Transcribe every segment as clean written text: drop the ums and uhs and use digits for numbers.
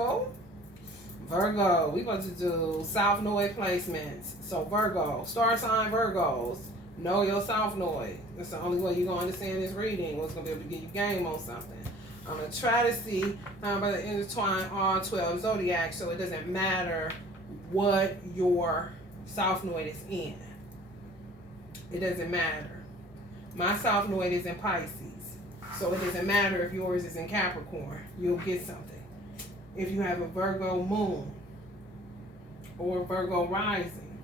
Virgo. Virgo, we about to do South Node placements. So Virgo, star sign Virgos, know your South Node. That's the only way you're going to understand this reading. What's going to be able to give you game on something. I'm going to try to see how I'm going to intertwine all 12 zodiacs so it doesn't matter what your South Node is in. It doesn't matter. My South Node is in Pisces. So it doesn't matter if yours is in Capricorn. You'll get something. If you have a Virgo moon or Virgo rising,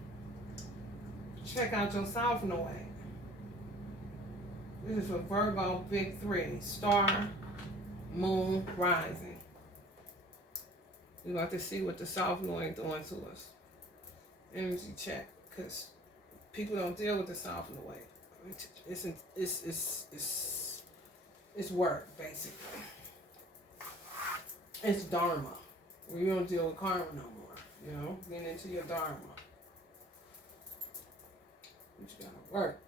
check out your South Node. This is for Virgo Big 3, star, moon, rising. We're about to see what the South Node doing to us. Energy check, because people don't deal with the South Node. It's work, basically. It's Dharma. You don't deal with karma no more. You know, getting into your Dharma. You just gotta work.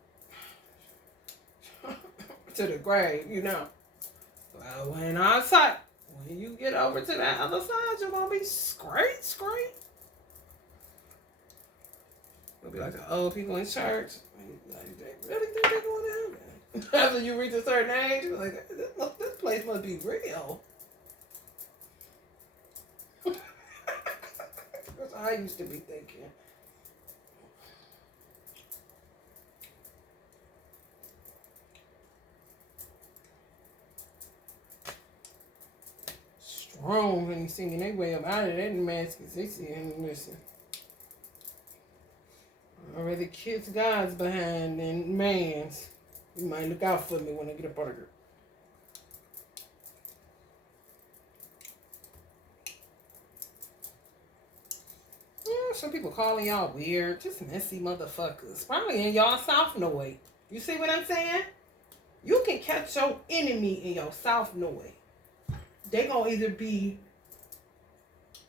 To the grave, you know. Well, when you get over to that other side, you're gonna be straight. You'll be like the old people in church. Like, they really think they're going to heaven. After you reach a certain age, you're like, this place must be real. That's what I used to be thinking. Strong when he's singing their way up out of that mask because they see him and listen. I'd rather kiss God's behind than man's. You might look out for me when I get a burger. Some people calling y'all weird. Just messy motherfuckers. Probably in y'all South Node. You see what I'm saying? You can catch your enemy in your South Node. They gonna either be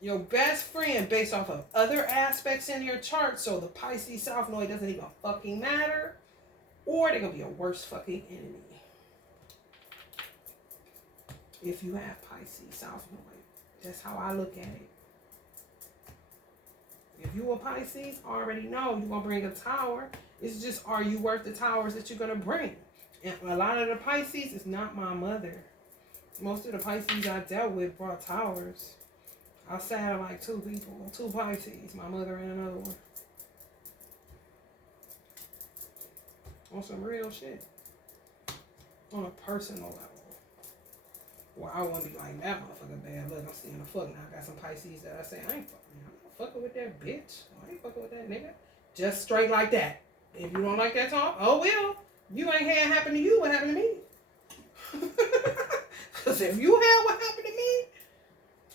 your best friend based off of other aspects in your chart, so the Pisces South Node doesn't even fucking matter, or they're gonna be your worst fucking enemy. If you have Pisces South Node, that's how I look at it. If you a Pisces, already know you're gonna bring a tower. It's just, are you worth the towers that you're gonna bring? And a lot of the Pisces is not my mother. Most of the Pisces I dealt with brought towers. Outside of like 2 people, 2 Pisces, my mother and another one. On some real shit. On a personal level. Well, I want to be like, that motherfucker bad. Look, I'm seeing a fuck now. I got some Pisces that I say, I ain't fucking with that bitch. I ain't fucking with that nigga. Just straight like that. If you don't like that talk, oh well. You ain't had happen to you, what happened to me? Because if you had what happened to me,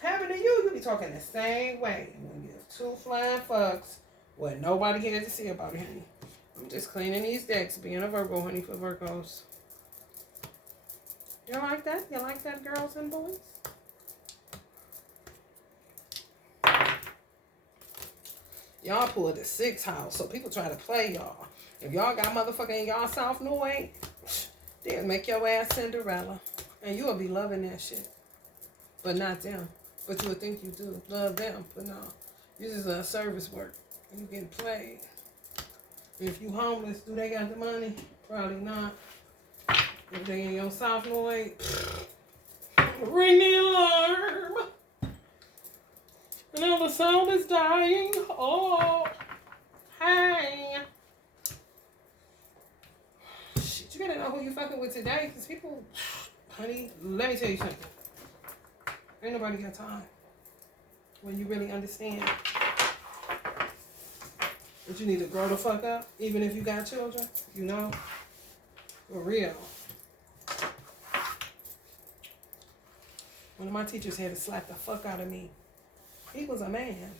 happen to you, be talking the same way. And when you give 2 flying fucks, what nobody cares to see about it, honey. I'm just cleaning these decks, being a Virgo, honey, for Virgos. You like that? You like that, girls and boys? Y'all pulled the 6th house, so people try to play y'all. If y'all got motherfucking y'all South Node, they'll make your ass Cinderella. And you'll be loving that shit. But not them. But you would think you do. Love them. But no. You just service work. You get played. If you homeless, do they got the money? Probably not. If they in your South Node, ring the alarm. Now the sound is dying. Oh. Hey. Shit, you gotta know who you fucking with today. Because people, honey, let me tell you something. Ain't nobody got time when you really understand that you need to grow the fuck up, even if you got children, you know, for real. One of my teachers had to slap the fuck out of me. He was a man.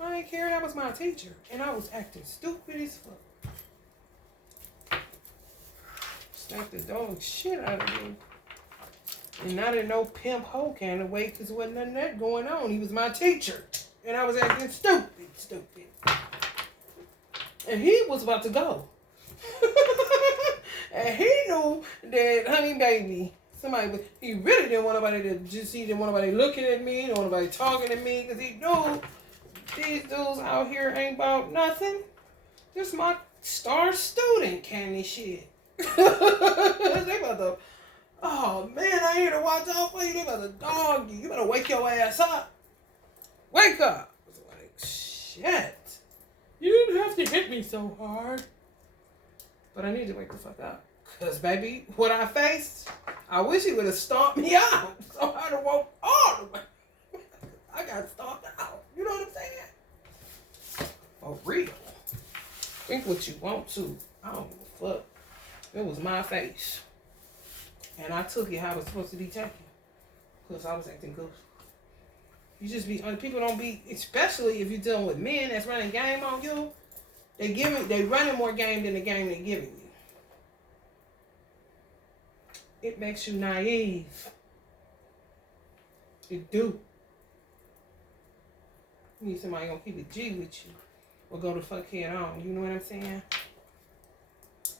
I didn't care, that was my teacher, and I was acting stupid as fuck. Slapped the dog shit out of me. And not in no pimp hoe kind of way, because there wasn't nothing that going on. He was my teacher. And I was acting stupid. And he was about to go. And he knew that, honey baby, He really didn't want nobody to just, he didn't want nobody looking at me, didn't want nobody talking to me, because he knew these dudes out here ain't about nothing. This my star student candy shit. They about to, oh man, I here to watch out for you. They about to dog you. You better wake your ass up. Wake up. I was like, shit. You didn't have to hit me so hard. But I need to wake the fuck up. Because, baby, what I faced, I wish he would have stomped me out. So I'd have woke all the way. I got stomped out. You know what I'm saying? For real. Think what you want to. I don't give a fuck. It was my face. And I took it how it was supposed to be taken. Because I was acting good. You just be, people don't be, especially if you're dealing with men that's running game on you, they running more game than the game they're giving you. It makes you naive. It do. You need somebody gonna keep it G with you. Or go the fuck head on. You know what I'm saying?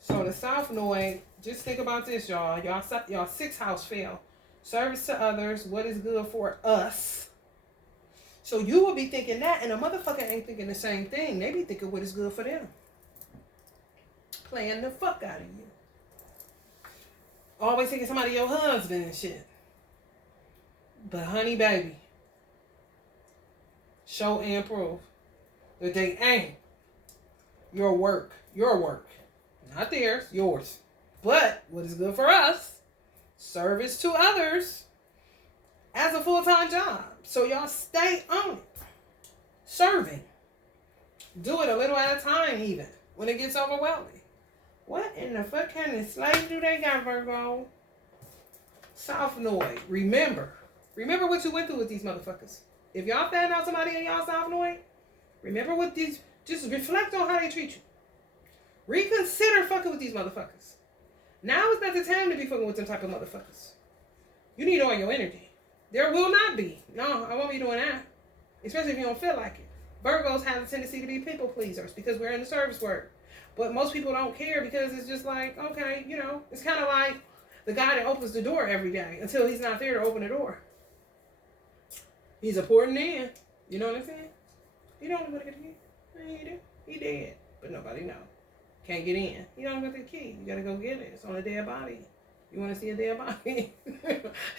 So the South Node, just think about this, y'all. Y'all sixth house fell. Service to others. What is good for us? So you will be thinking that, and a motherfucker ain't thinking the same thing. They be thinking what is good for them. Playing the fuck out of you. Always thinking somebody your husband and shit. But honey baby, show and prove that they ain't your work. Not theirs, yours. But what is good for us, service to others as a full-time job. So y'all stay on it. Serving. Do it a little at a time even when it gets overwhelming. What in the fuck kind of slave do they got, Virgo? South Node. Remember what you went through with these motherfuckers. If y'all found out somebody in y'all South Node, remember what these, just reflect on how they treat you. Reconsider fucking with these motherfuckers. Now is not the time to be fucking with them type of motherfuckers. You need all your energy. There will not be. No, I won't be doing that. Especially if you don't feel like it. Virgos have a tendency to be people pleasers because we're in the service work. But most people don't care because it's just like, okay, you know, it's kind of like the guy that opens the door every day until he's not there to open the door. He's important in. You know what I'm saying? You don't want to get the key. He dead. But nobody know. Can't get in. You don't get the key. You got to go get it. It's on a dead body. You want to see a dead body?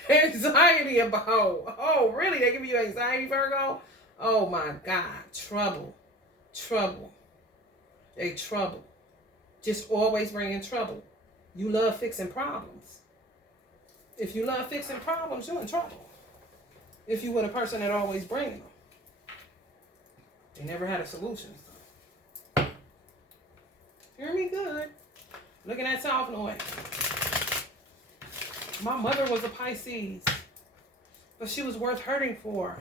Anxiety about, oh, really? They give you anxiety, Virgo? Oh, my God. Trouble. They trouble. Just always bringing trouble. You love fixing problems. If you love fixing problems, you're in trouble. If you were the person that always bringing them. They never had a solution. So. Hear me good. Looking at South Node. My mother was a Pisces, but she was worth hurting for.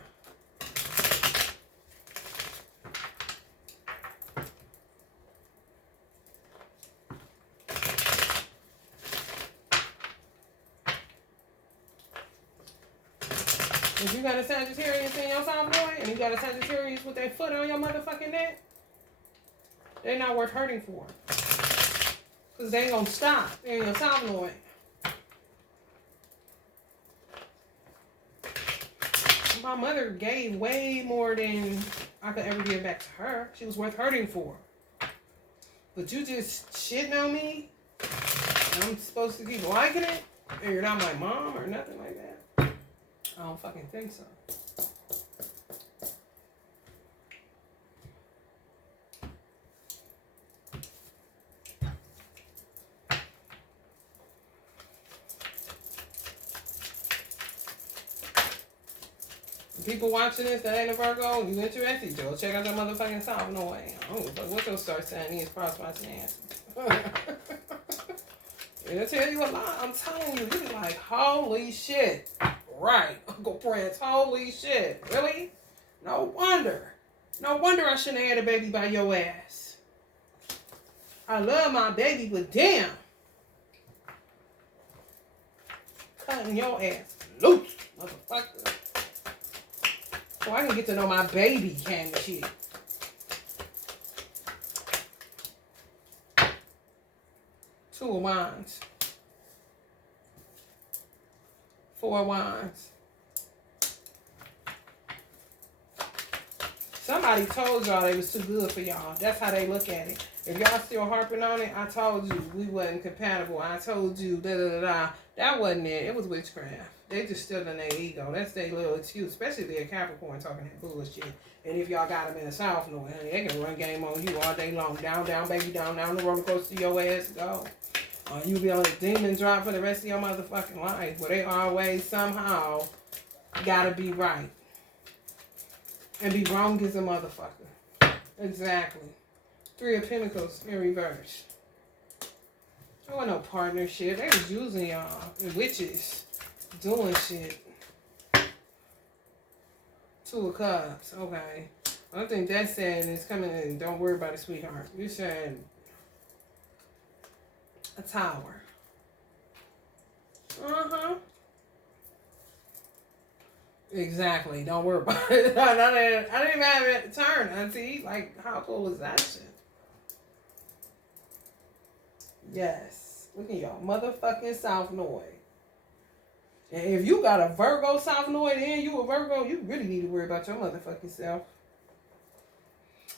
If you got a Sagittarius in your South Node, and you got a Sagittarius with their foot on your motherfucking neck, they're not worth hurting for. Because they ain't gonna stop. They're in your South Node. My mother gave way more than I could ever give back to her. She was worth hurting for. But you just shitting on me, and I'm supposed to keep liking it, and you're not my mom or nothing like that. I don't fucking think so. People watching this that ain't a Virgo, you interested? Go check out that motherfucking South Node. I don't give a fuck what your star sign is, cross my chances. It'll tell you a lot. I'm telling you, you be like, holy shit. Right, Uncle Prince, holy shit. Really? No wonder I shouldn't have had a baby by your ass. I love my baby, but damn. Cutting your ass loose, motherfucker. So I can get to know my baby kind of shit. Two of Wands. Four of Wands. Somebody told y'all they was too good for y'all. That's how they look at it. If y'all still harping on it, I told you we wasn't compatible. I told you da-da-da-da. That wasn't it. It was witchcraft. They just still in their ego. That's their little excuse, especially if they're a Capricorn talking that bullshit. And if y'all got them in the South, no, honey, they can run game on you all day long. Down, down, baby, down, down the roller coaster to your ass go. You be on a demon drop for the rest of your motherfucking life, where they always somehow gotta be right. And be wrong as a motherfucker. Exactly. Three of Pentacles in reverse. There wasn't no partnership. They was using y'all. The witches doing shit. Two of Cups. Okay. I think that's saying it's coming in. Don't worry about it, sweetheart. You're saying a Tower. Uh-huh. Exactly. Don't worry about it. I didn't even have it at the turn, auntie. Like, how cool is that shit? Yes. Look at y'all. Motherfucking South North. And if you got a Virgo South North and you a Virgo, you really need to worry about your motherfucking self.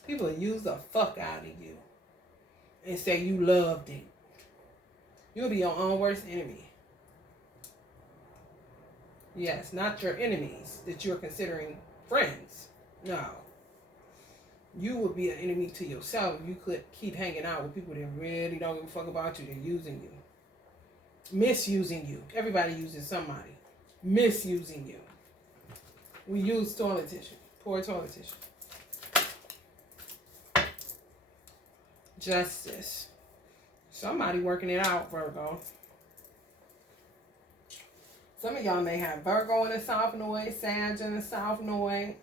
People use the fuck out of you and say you loved it. You'll be your own worst enemy. Yes, not your enemies that you're considering friends. No. You would be an enemy to yourself if you could keep hanging out with people that really don't give a fuck about you. They're using you. Misusing you. Everybody uses somebody. Misusing you. We use toilet tissue. Poor toilet tissue. Justice. Somebody working it out, Virgo. Some of y'all may have Virgo in the South North, Sag in the South North,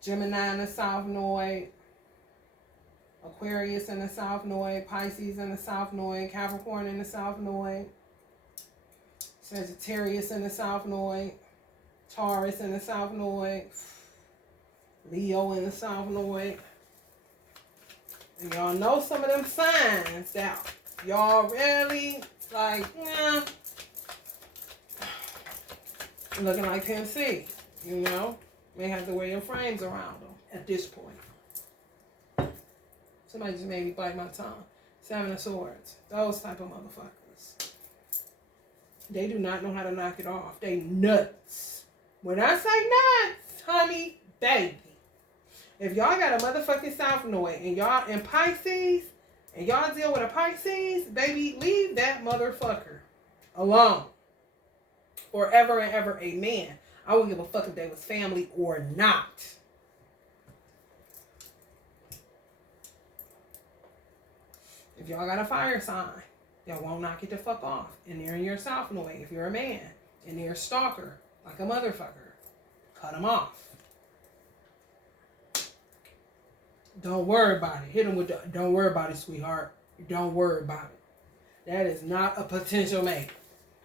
Gemini in the South North, Aquarius in the South North, Pisces in the South North, Capricorn in the South North, Sagittarius in the South North, Taurus in the South North, Leo in the South North. And y'all know some of them signs that y'all really like, nah, looking like Pimp C, you know? May have to wear your frames around them at this point. Somebody just made me bite my tongue. Seven of Swords. Those type of motherfuckers. They do not know how to knock it off. They nuts. When I say nuts, honey, baby. If y'all got a motherfucking South North and y'all in Pisces and y'all deal with a Pisces, baby, leave that motherfucker alone. Forever and ever, amen. I wouldn't give a fuck if they was family or not. If y'all got a fire sign, y'all won't knock it the fuck off. And they're in your South North. If you're a man and they're a stalker, like a motherfucker, cut them off. Don't worry about it. Hit them with the, don't worry about it, sweetheart. Don't worry about it. That is not a potential mate.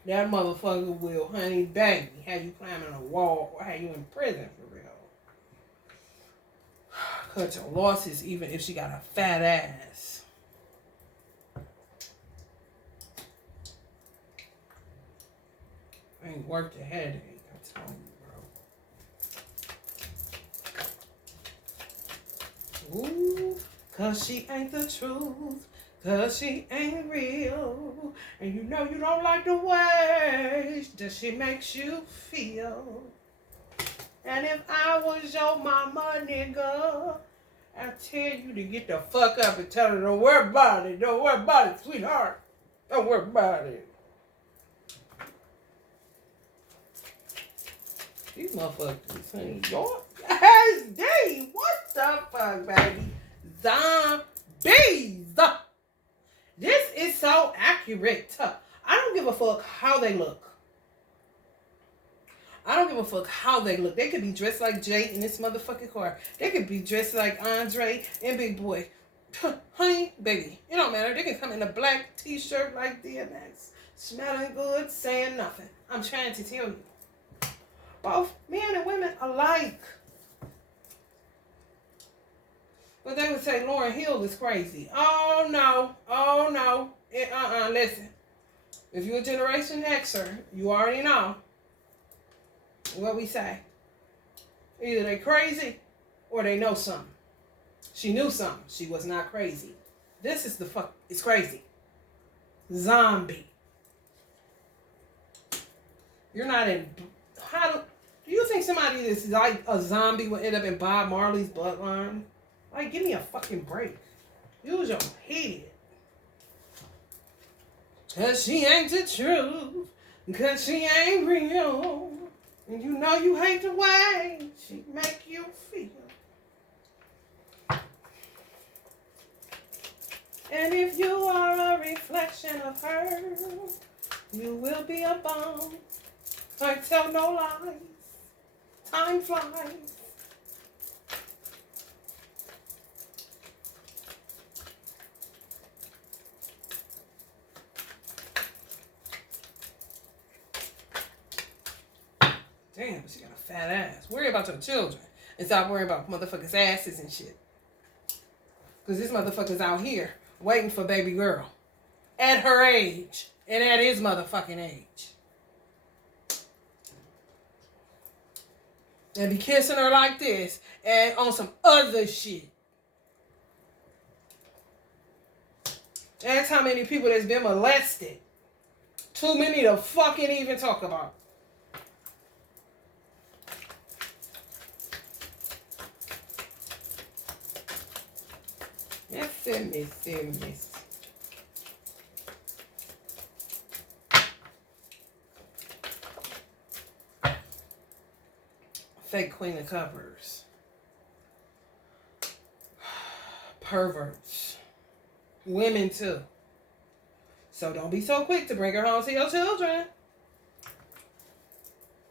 That motherfucker will, honey, baby, have you climbing a wall or have you in prison for real. Cut your losses even if she got a fat ass. Ain't worth the headache, I'm telling you, bro. Ooh, 'cause she ain't the truth. 'Cause she ain't real. And you know you don't like the way that she makes you feel. And if I was your mama, nigga, I'd tell you to get the fuck up and tell her, don't worry about it. Don't worry about it, sweetheart. Don't worry about it. These motherfuckers saying, York, SD, what the fuck, baby? Zombies. This is so accurate. I don't give a fuck how they look. I don't give a fuck how they look. They could be dressed like Jay in this motherfucking car. They could be dressed like Andre and Big Boy. Honey, baby, it don't matter. They can come in a black t-shirt like DMX. Smelling good, saying nothing. I'm trying to tell you. Both men and women alike. But they would say Lauryn Hill is crazy. Oh, no. Oh, no. Listen. If you're a Generation Xer, you already know. What we say? Either they crazy or they know something. She knew something. She was not crazy. This is the fuck. It's crazy. Zombie. You're not in. How do you think somebody that's like a zombie would end up in Bob Marley's bloodline? Like, give me a fucking break. Use your head. Cause she ain't the truth. Cause she ain't real. And you know you hate the way she make you feel. And if you are a reflection of her, you will be a bomb. I tell no lies. Time flies. Damn, she got a fat ass. Worry about your children and stop worrying about motherfuckers' asses and shit. Because this motherfucker's out here waiting for baby girl. At her age. And at his motherfucking age. And be kissing her like this. And on some other shit. That's how many people that's been molested. Too many to fucking even talk about. Miss. Fake Queen of Cuppers. Perverts. Women too. So don't be so quick to bring her home to your children.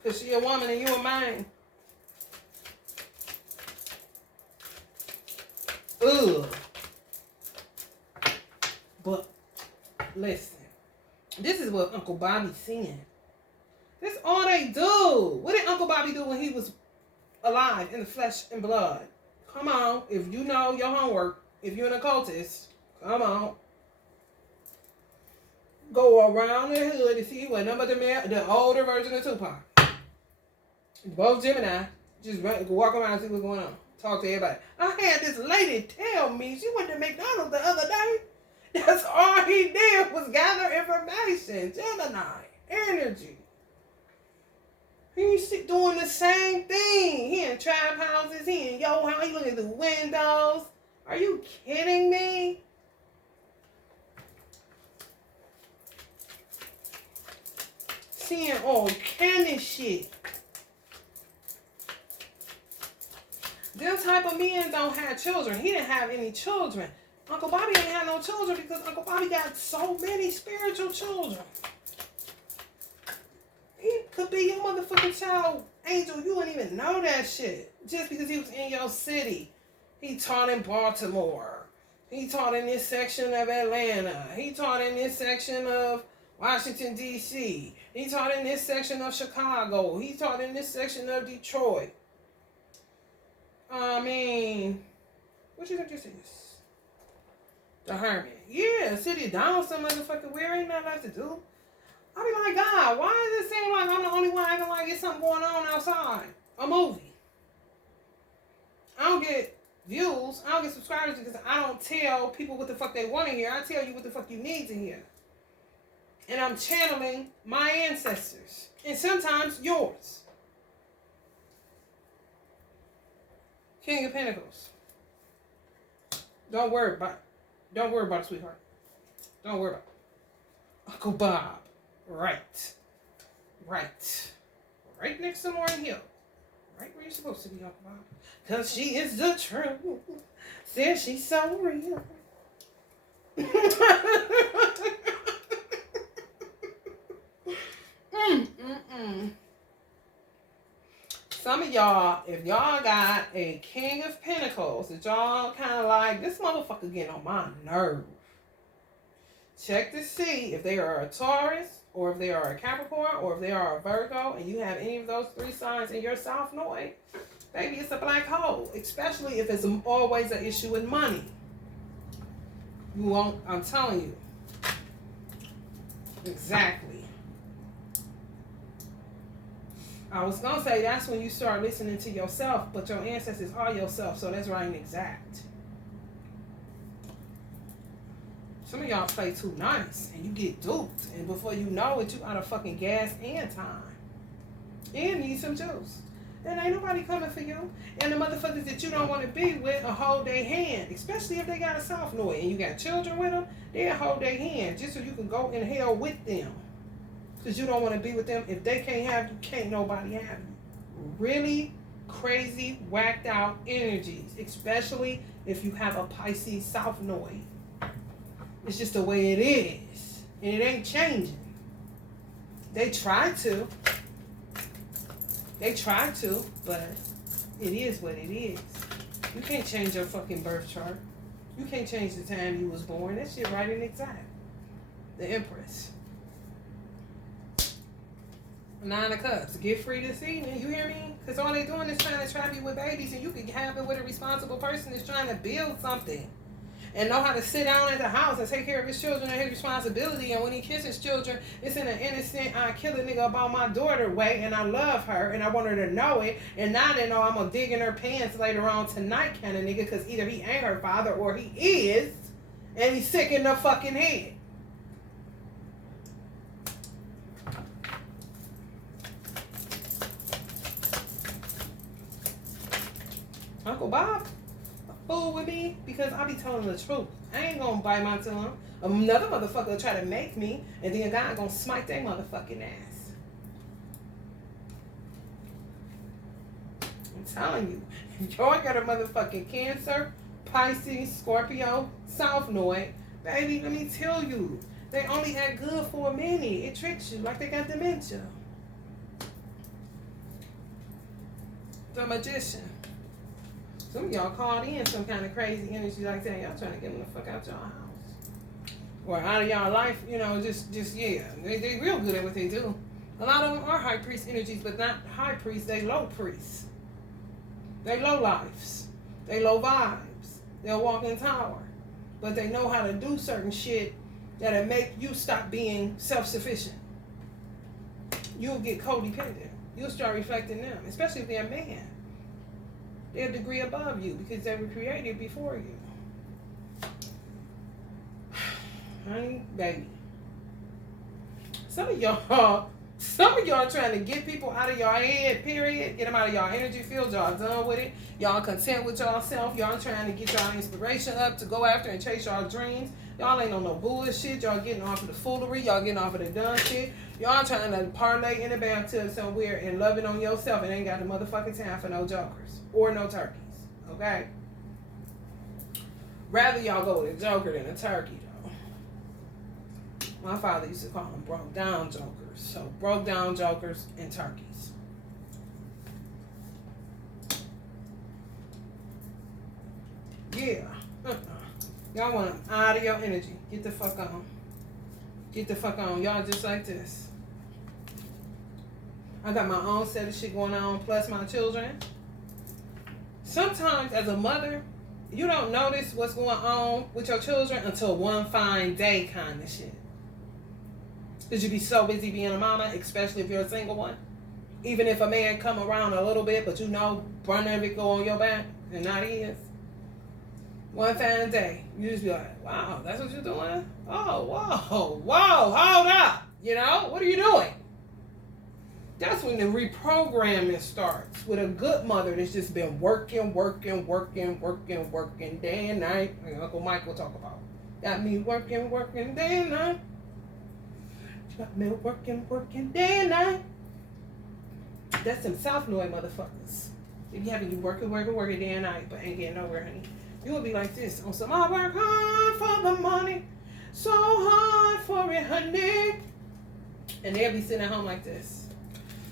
Because she a woman and you a man. Ugh. But listen, this is what Uncle Bobby's saying. That's all they do. What did Uncle Bobby do when he was alive in the flesh and blood? Come on, if you know your homework, if you're an occultist, come on. Go around the hood to see what number the older version of Tupac. Both Gemini. Just walk around and see what's going on. Talk to everybody. I had this lady tell me she went to McDonald's the other day. That's all he did was gather information. Gemini. Energy. He's doing the same thing. He in trap houses. He in your house. He looking through windows. Are you kidding me? Seeing all kind of shit. Them type of men don't have children. He didn't have any children. Uncle Bobby ain't had no children because Uncle Bobby got so many spiritual children. He could be your motherfucking child angel. You wouldn't even know that shit. Just because he was in your city. He taught in Baltimore. He taught in this section of Atlanta. He taught in this section of Washington, D.C. He taught in this section of Chicago. He taught in this section of Detroit. I mean, what you think this is? The Hermit. Yeah, city down some motherfucker where ain't nothing left to do. I be like, God, why does it seem like I'm the only one acting like it's something going on outside? A movie. I don't get views. I don't get subscribers because I don't tell people what the fuck they want to hear. I tell you what the fuck you need to hear. And I'm channeling my ancestors. And sometimes yours. King of Pentacles. Don't worry about it, sweetheart. Don't worry about it. Uncle Bob. Right. Right next to Lauryn Hill. Right where you're supposed to be, Uncle Bob. Because she is the truth. Says she's so real. Some of y'all, if y'all got a King of Pentacles, that y'all kind of like, this motherfucker getting on my nerve. Check to see if they are a Taurus, or if they are a Capricorn, or if they are a Virgo, and you have any of those three signs in your South Node, baby, it's a black hole. Especially if it's always an issue with money. You won't, I'm telling you. Exactly. I was gonna say that's when you start listening to yourself, but your ancestors are yourself, so that's right and exact. Some of y'all play too nice and you get duped, and before you know it, you out of fucking gas and time. And need some juice. Then ain't nobody coming for you. And the motherfuckers that you don't want to be with will hold their hand, especially if they got a soft noise and you got children with them, they'll hold their hand just so you can go in hell with them. Because you don't want to be with them. If they can't have you, can't nobody have you. Really crazy, whacked out energies, especially if you have a Pisces south node. It's just the way it is. And it ain't changing. They try to. They try to, but it is what it is. You can't change your fucking birth chart. You can't change the time you was born. That shit right and exact. The Empress. 9 of Cups. Get free this evening. You hear me? Because all they doing is trying to trap you with babies, and you can have it with a responsible person that's trying to build something. And know how to sit down at the house and take care of his children and his responsibility. And when he kisses children, it's in an innocent, I kill a nigga about my daughter way, and I love her, and I want her to know it. And now they know I'm going to dig in her pants later on tonight kind of nigga, because either he ain't her father or he is, and he's sick in the fucking head. Uncle Bob fool with me because I be telling the truth. I ain't gonna bite my tongue. Another motherfucker will try to make me, and then God gonna smite their motherfucking ass. I'm telling you, y'all got a motherfucking Cancer, Pisces, Scorpio, South Node. Baby, let me tell you, they only act good for a minute. It tricks you like they got dementia. The Magician. Some of y'all called in some kind of crazy energy like that. Y'all trying to get them the fuck out y'all house. Or out of y'all life, you know, just yeah. They real good at what they do. A lot of them are high priest energies, but not high priests. They low priests. They low lives. They low vibes. They'll walk in tower. But they know how to do certain shit that'll make you stop being self-sufficient. You'll get codependent. You'll start reflecting them, especially if they're a man. They're a degree above you because they were created before you. Honey, baby. Some of y'all trying to get people out of your head, period. Get them out of y'all energy field. Y'all done with it. Y'all content with y'all self. Y'all trying to get y'all inspiration up to go after and chase y'all dreams. Y'all ain't on no bullshit. Y'all getting off of the foolery. Y'all getting off of the dumb shit. Y'all trying to parlay in the bathtub somewhere and loving on yourself and ain't got the motherfucking time for no jokers or no turkeys. Okay? Rather y'all go with a joker than a turkey, though. My father used to call them broke down jokers. So broke down jokers and turkeys. Yeah. Y'all want out of your energy. Get the fuck on. Get the fuck on. Y'all just like this. I got my own set of shit going on, plus my children. Sometimes as a mother, you don't notice what's going on with your children until one fine day kind of shit. Because you be so busy being a mama, especially if you're a single one. Even if a man come around a little bit, but you know, burn of it go on your back, and not his. One fine day, you just be like, wow, that's what you're doing? Oh, whoa, hold up. You know, what are you doing? That's when the reprogramming starts with a good mother that's just been working day and night. Like Uncle Mike will talk about. Got me working day and night. Got me working day and night. That's some South Node motherfuckers. If you having you working day and night, but ain't getting nowhere, honey. You will be like this on some, I work hard for the money, so hard for it, honey. And they'll be sitting at home like this.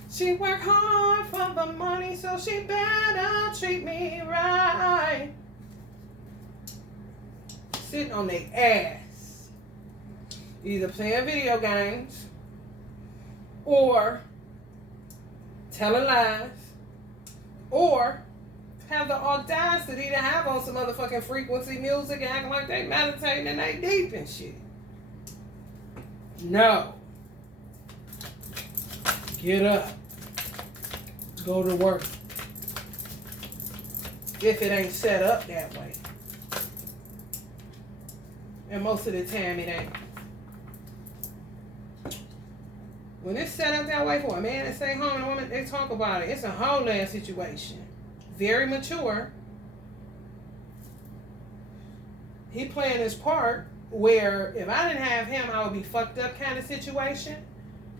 She work hard for the money, so she better treat me right. Sitting on their ass. Either playing video games or telling lies or have the audacity to have on some motherfucking frequency music and acting like they meditating and they deep and shit. No. Get up. go to work. If it ain't set up that way. And most of the time it ain't. When it's set up that way for a man to stay home and a woman, they talk about it. It's a whole ass situation. Very mature. He playing his part where if I didn't have him, I would be fucked up kind of situation.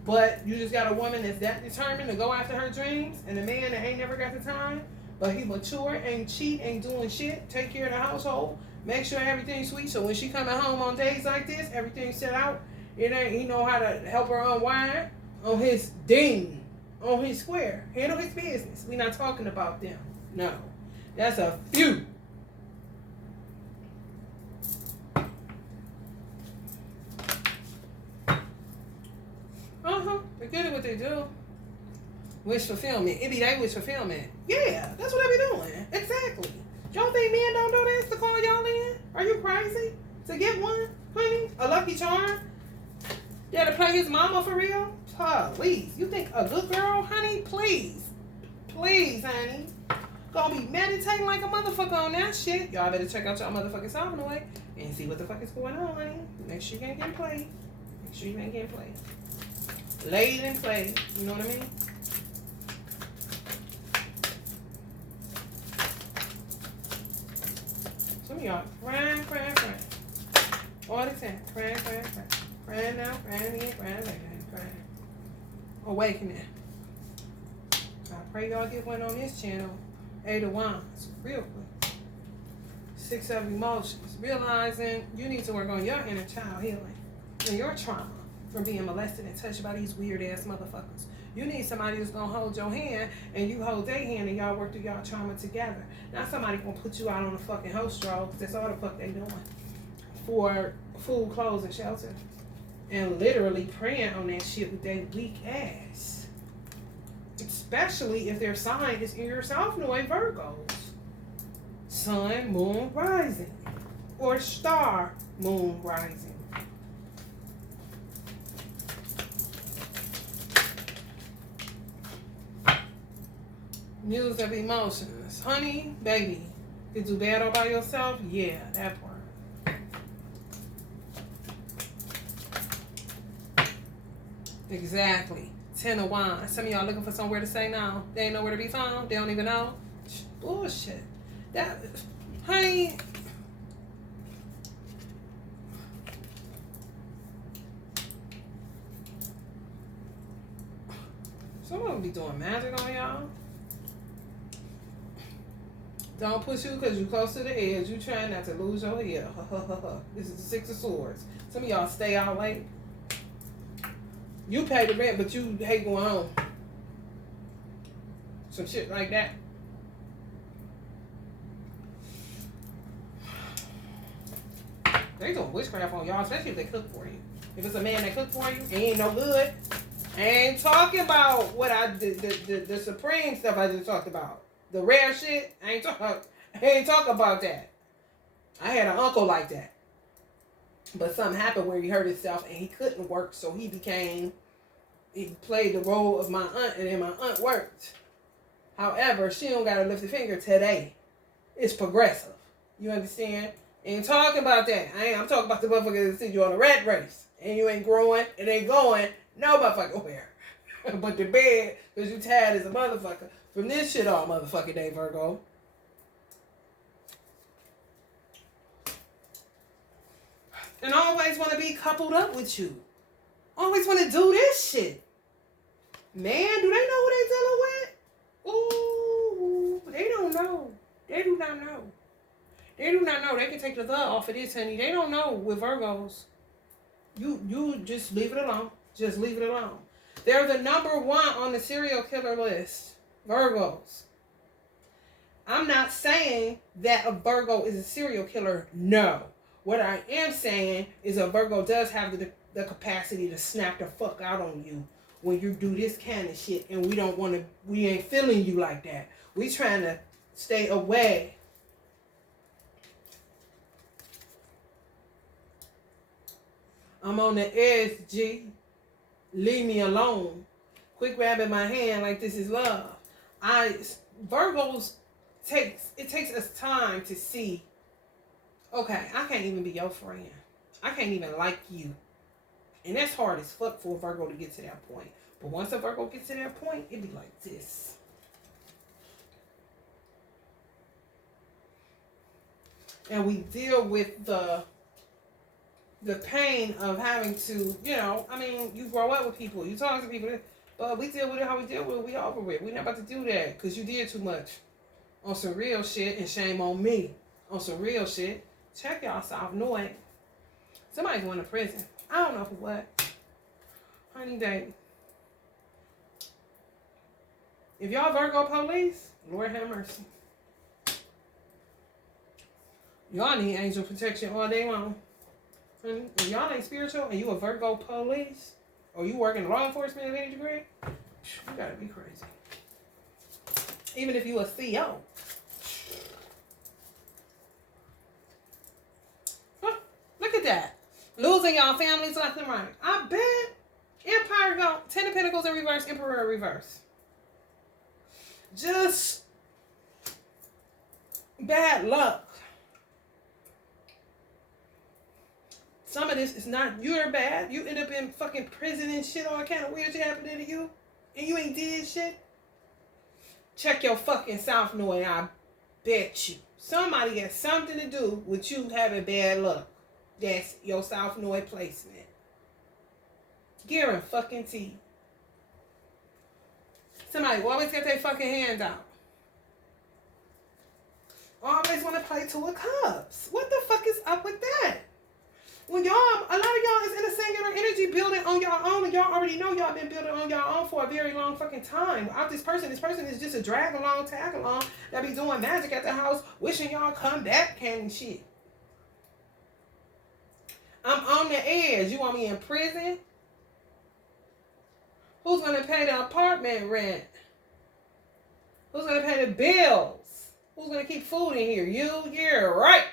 But you just got a woman that's that determined to go after her dreams, and a man that ain't never got the time, but he mature, ain't cheat, ain't doing shit, take care of the household, make sure everything's sweet. So when she coming home on days like this, everything's set out. It ain't, he know how to help her unwind on his ding, on his square, handle his business. We not talking about them. No, that's a few. They're good at what they do. Wish fulfillment. It be they wish fulfillment. Yeah, that's what they be doing. Exactly. Y'all think men don't do this to call y'all in? Are you crazy? To get one, honey? A lucky charm? Yeah, to play his mama for real? Please. You think a good girl, honey? Please. Please, honey. Gonna be meditating like a motherfucker on that shit. Y'all better check out y'all motherfucking Salvador and see what the fuck is going on, honey. Make sure you ain't getting played. Make sure you ain't getting played. Laid and played. You know what I mean? Some of y'all crying. All the time. Crying. Crying now, crying again, crying awakening. I pray y'all get one on this channel. 8 of Wands. Real quick. 6 of Emotions. Realizing you need to work on your inner child healing and your trauma from being molested and touched by these weird ass motherfuckers. You need somebody who's gonna hold your hand and you hold their hand and y'all work through y'all trauma together. Not somebody gonna put you out on a fucking host stroll, because that's all the fuck they doing. For food, clothes, and shelter. And literally preying on that shit with their weak ass. Especially if their sign is in your South Node Virgos. Sun, moon, rising. Or star, moon, rising. Muse of emotions. Honey, baby, you do bad all by yourself? Yeah, that part. Exactly. 10 of Wands. Some of y'all looking for somewhere to say now. They ain't nowhere to be found. They don't even know. Bullshit. That, honey. Someone be doing magic on y'all. Don't push you because you close to the edge. You trying not to lose your head. This is the 6 of Swords. Some of y'all stay out late. You pay the rent, but you hate going home. Some shit like that. They doing witchcraft on y'all, especially if they cook for you. If it's a man that cook for you, he ain't no good. I ain't talking about what I did, the supreme stuff I just talked about. The rare shit, I ain't talk about that. I had an uncle like that. But something happened where he hurt himself and he couldn't work, so he played the role of my aunt, and then my aunt worked. However, she don't got to lift a finger today. It's progressive. You understand? Ain't talking about that. I'm talking about the motherfucker that send you on a rat race. And you ain't growing, it ain't going, no motherfucker where. But the bed, because you tired as a motherfucker. From this shit all motherfucking day, Virgo. And always want to be coupled up with you. Always want to do this shit. Man, do they know who they dealing with? Ooh, they don't know. They do not know. They do not know. They can take the love off of this, honey. They don't know with Virgos. You just leave it alone. Just leave it alone. They're the number 1 on the serial killer list. Virgos. I'm not saying that a Virgo is a serial killer. No. What I am saying is a Virgo does have the capacity to snap the fuck out on you when you do this kind of shit, and we ain't feeling you like that. We trying to stay away. I'm on the edge, G. Leave me alone. Quit grabbing my hand like this is love. Virgos takes us time to see, okay, I can't even be your friend. I can't even like you. And that's hard as fuck for a Virgo to get to that point. But once a Virgo gets to that point, it be like this. And we deal with the pain of having to, you grow up with people, you talk to people, but we deal with it how we deal with it. We over it. We're not about to do that because you did too much on some real shit, and shame on me on some real shit. Check y'all South North. Somebody's going to prison. I don't know for what. Honey, baby. If y'all Virgo police, Lord have mercy. Y'all need angel protection all day long. If y'all ain't spiritual and you a Virgo police, or you work in law enforcement at any degree, you gotta be crazy. Even if you a CO. Huh, look at that. Losing y'all families left and right. I bet. Empire go. 10 of Pentacles in reverse, Emperor in reverse. Just bad luck. Some of this is not you're bad. You end up in fucking prison and shit. All kind of weird shit happening to you. And you ain't did shit. Check your fucking South North. I bet you. Somebody has something to do with you having bad luck. That's your South North placement. Guarantee. Somebody always got their fucking hand out. Always want to play Two of Cups. What the fuck is up with that? When y'all, a lot of y'all is in a singular energy building on y'all own, and y'all already know y'all been building on y'all own for a very long fucking time. Without this person is just a drag along, tag along, that be doing magic at the house, wishing y'all come back and shit. I'm on the edge. You want me in prison? Who's gonna pay the apartment rent? Who's gonna pay the bills? Who's gonna keep food in here? You? Yeah, right.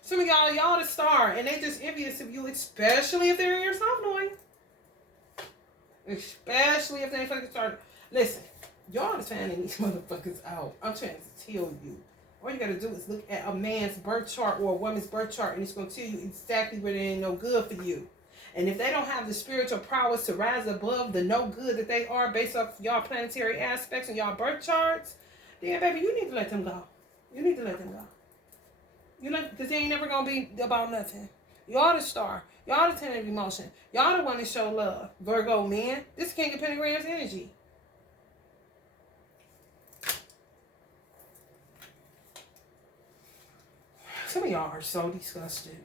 Some of y'all the star, and they just envious of you, especially if they're in your South North. Especially if they ain't fucking started. Listen, y'all is finding these motherfuckers out. I'm trying to tell you. All you gotta do is look at a man's birth chart or a woman's birth chart, and it's gonna tell you exactly where they ain't no good for you. And if they don't have the spiritual prowess to rise above the no good that they are based off y'all planetary aspects and y'all birth charts, then baby, you need to let them go. You need to let them go. You know, because they ain't never gonna be about nothing. Y'all the star. Y'all the 10 of emotion. Y'all the one that show love. Virgo man. This is King of Pentagrams energy. Some of y'all are so disgusted.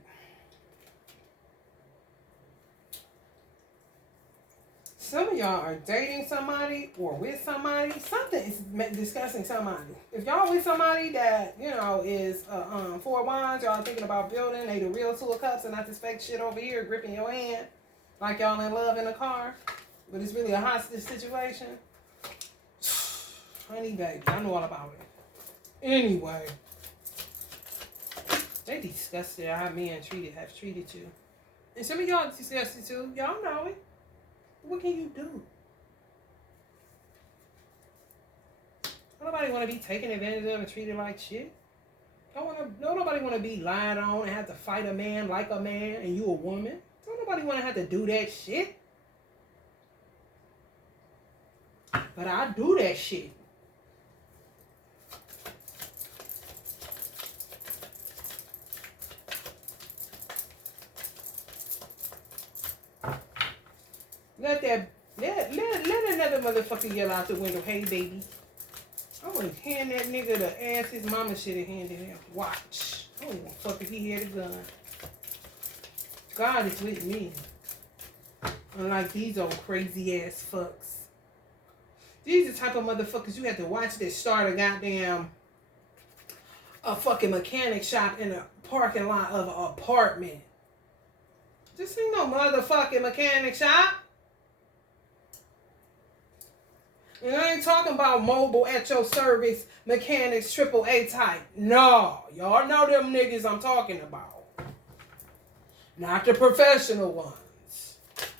Some of y'all are dating somebody or with somebody. Something is discussing somebody. If y'all with somebody that, is 4 of Wands, y'all thinking about building, they the real 2 of Cups and not this fake shit over here gripping your hand like y'all in love in a car. But it's really a hostage situation. Honey, baby, I know all about it. Anyway. They disgusted how men have treated you. And some of y'all disgusted too. Y'all know it. What can you do? Don't nobody want to be taken advantage of and treated like shit. Don't nobody want to be lied on and have to fight a man like a man and you a woman. Don't nobody want to have to do that shit. But I do that shit. Let another motherfucker yell out the window, hey baby. I want to hand that nigga the ass his mama should have handed him. Watch. I don't give a fuck if he had a gun. God is with me. Unlike these old crazy ass fucks. These are the type of motherfuckers you have to watch that start a fucking mechanic shop in a parking lot of an apartment. This ain't no motherfucking mechanic shop. And I ain't talking about mobile at your service mechanics AAA type. No, y'all know them niggas I'm talking about. Not the professional ones.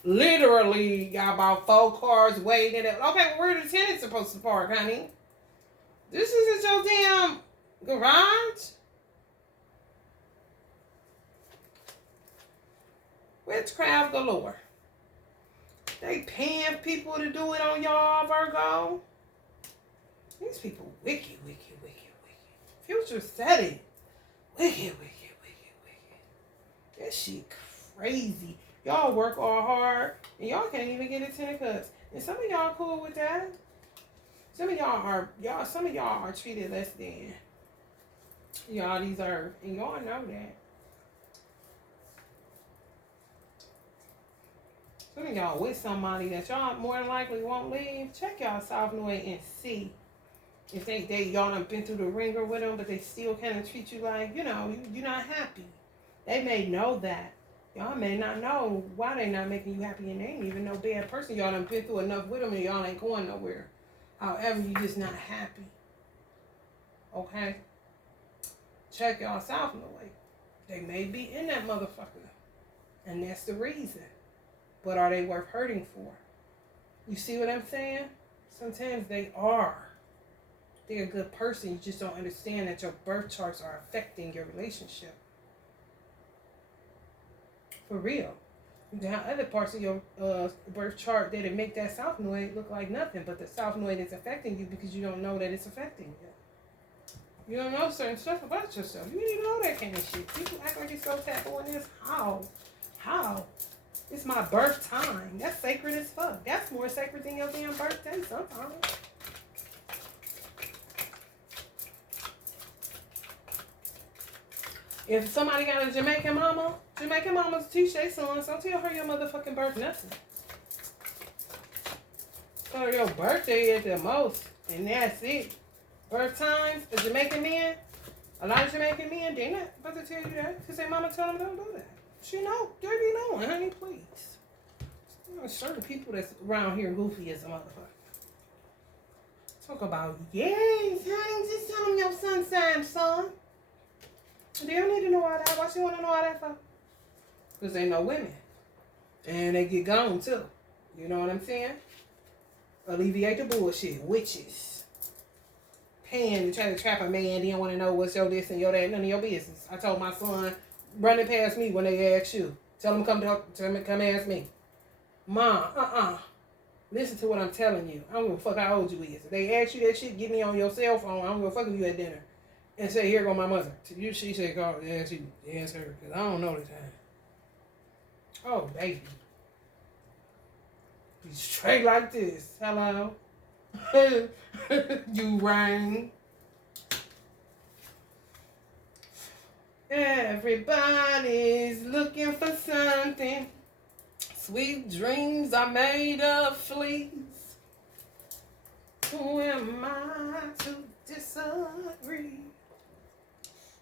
Literally got about 4 cars waiting. Okay, well, where are the tenants supposed to park, honey? This isn't your damn garage. Witchcraft galore. They paying people to do it on y'all, Virgo. These people wicked, wicked, wicked, wicked. Future said it. Wicked, wicked, wicked, wicked. That shit crazy. Y'all work all hard, and y'all can't even get it 10 cuts. And some of y'all cool with that. Some of y'all are treated less than y'all deserve, and y'all know that. Some of y'all with somebody that y'all more than likely won't leave. Check y'all South Node and see if y'all done been through the ringer with them, but they still kind of treat you like, you're not happy. They may know that. Y'all may not know why they not making you happy, and they ain't even no bad person. Y'all done been through enough with them, and y'all ain't going nowhere. However, you just not happy. Okay? Check y'all South Node. They may be in that motherfucker, and that's the reason. But are they worth hurting for? You see what I'm saying? Sometimes they are. They're a good person. You just don't understand that your birth charts are affecting your relationship. For real. You got other parts of your birth chart that make that South Node look like nothing, but the South Node is affecting you because you don't know that it's affecting you. You don't know certain stuff about yourself. You didn't know that kind of shit. People act like it's so taboo in this. How? It's my birth time. That's sacred as fuck. That's more sacred than your damn birthday sometimes. If somebody got a Jamaican mamas teach their sons, don't tell her your motherfucking birth nothing. Tell her your birthday at the most, and that's it. Birth times, a lot of Jamaican men, they not about to tell you that, because their mama tell them don't do that. She know, they be knowing, honey, please. There's certain people that's around here goofy as a motherfucker. Talk about, yes, honey, just tell them your sun sign, son. They don't need to know all that. Why she want to know all that for? Because they know women. And they get gone, too. You know what I'm saying? Alleviate the bullshit. Witches. Paying to try to trap a man. They don't want to know what's your this and your that. None of your business. I told my son, run it past me when they ask you. Tell them come ask me. Mom, listen to what I'm telling you. I don't give a fuck how old you is. If they ask you that shit, get me on your cell phone. I don't give a fuck if you at dinner. And say, here go my mother. She said, call, ask her, because I don't know the time. Oh, baby. Be straight like this. Hello? You rang. Everybody's looking for something. Sweet dreams are made of fleas. Who am I to disagree?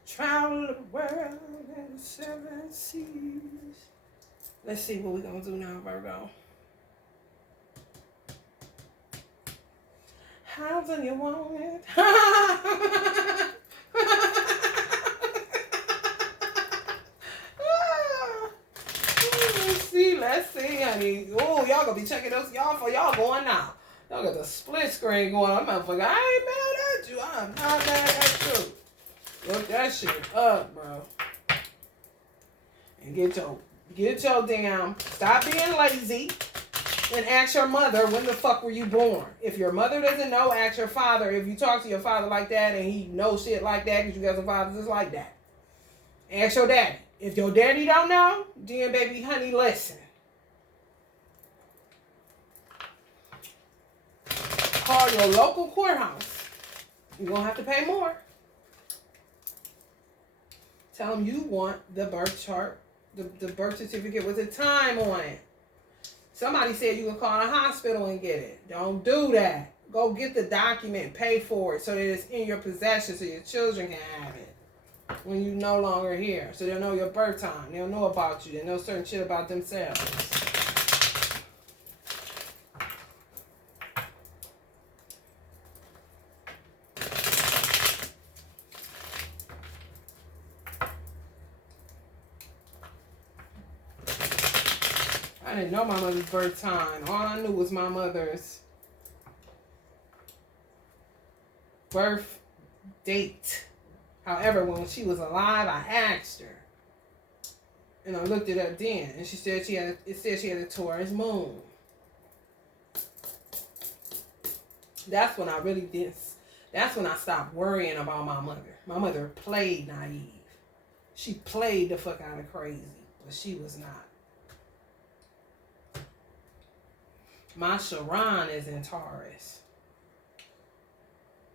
Travel the world in 7 seas. Let's see what we're going to do now, Virgo. How do you want it? Let's see, honey. Oh, y'all going to be checking those. Y'all going now. Y'all got the split screen going on. Motherfucker, I ain't mad at you. I'm not mad at you. Look that shit up, bro. And get your damn, stop being lazy and ask your mother, when the fuck were you born? If your mother doesn't know, ask your father. If you talk to your father like that and he knows shit like that because you got some fathers just like that, ask your daddy. If your daddy don't know, then baby honey, listen. Call your local courthouse. You're going to have to pay more. Tell them you want the birth chart, the birth certificate with the time on it. Somebody said you can call a hospital and get it. Don't do that. Go get the document, pay for it so that it's in your possession so your children can have it when you're no longer here. So they'll know your birth time. They'll know about you. They'll know certain shit about themselves. I didn't know my mother's birth time. All I knew was my mother's birth date. However, when she was alive, I asked her. And I looked it up then. And she said it said she had a Taurus moon. That's when I really didn't. That's when I stopped worrying about my mother. My mother played naive. She played the fuck out of crazy. But she was not. My Sharon is in Taurus.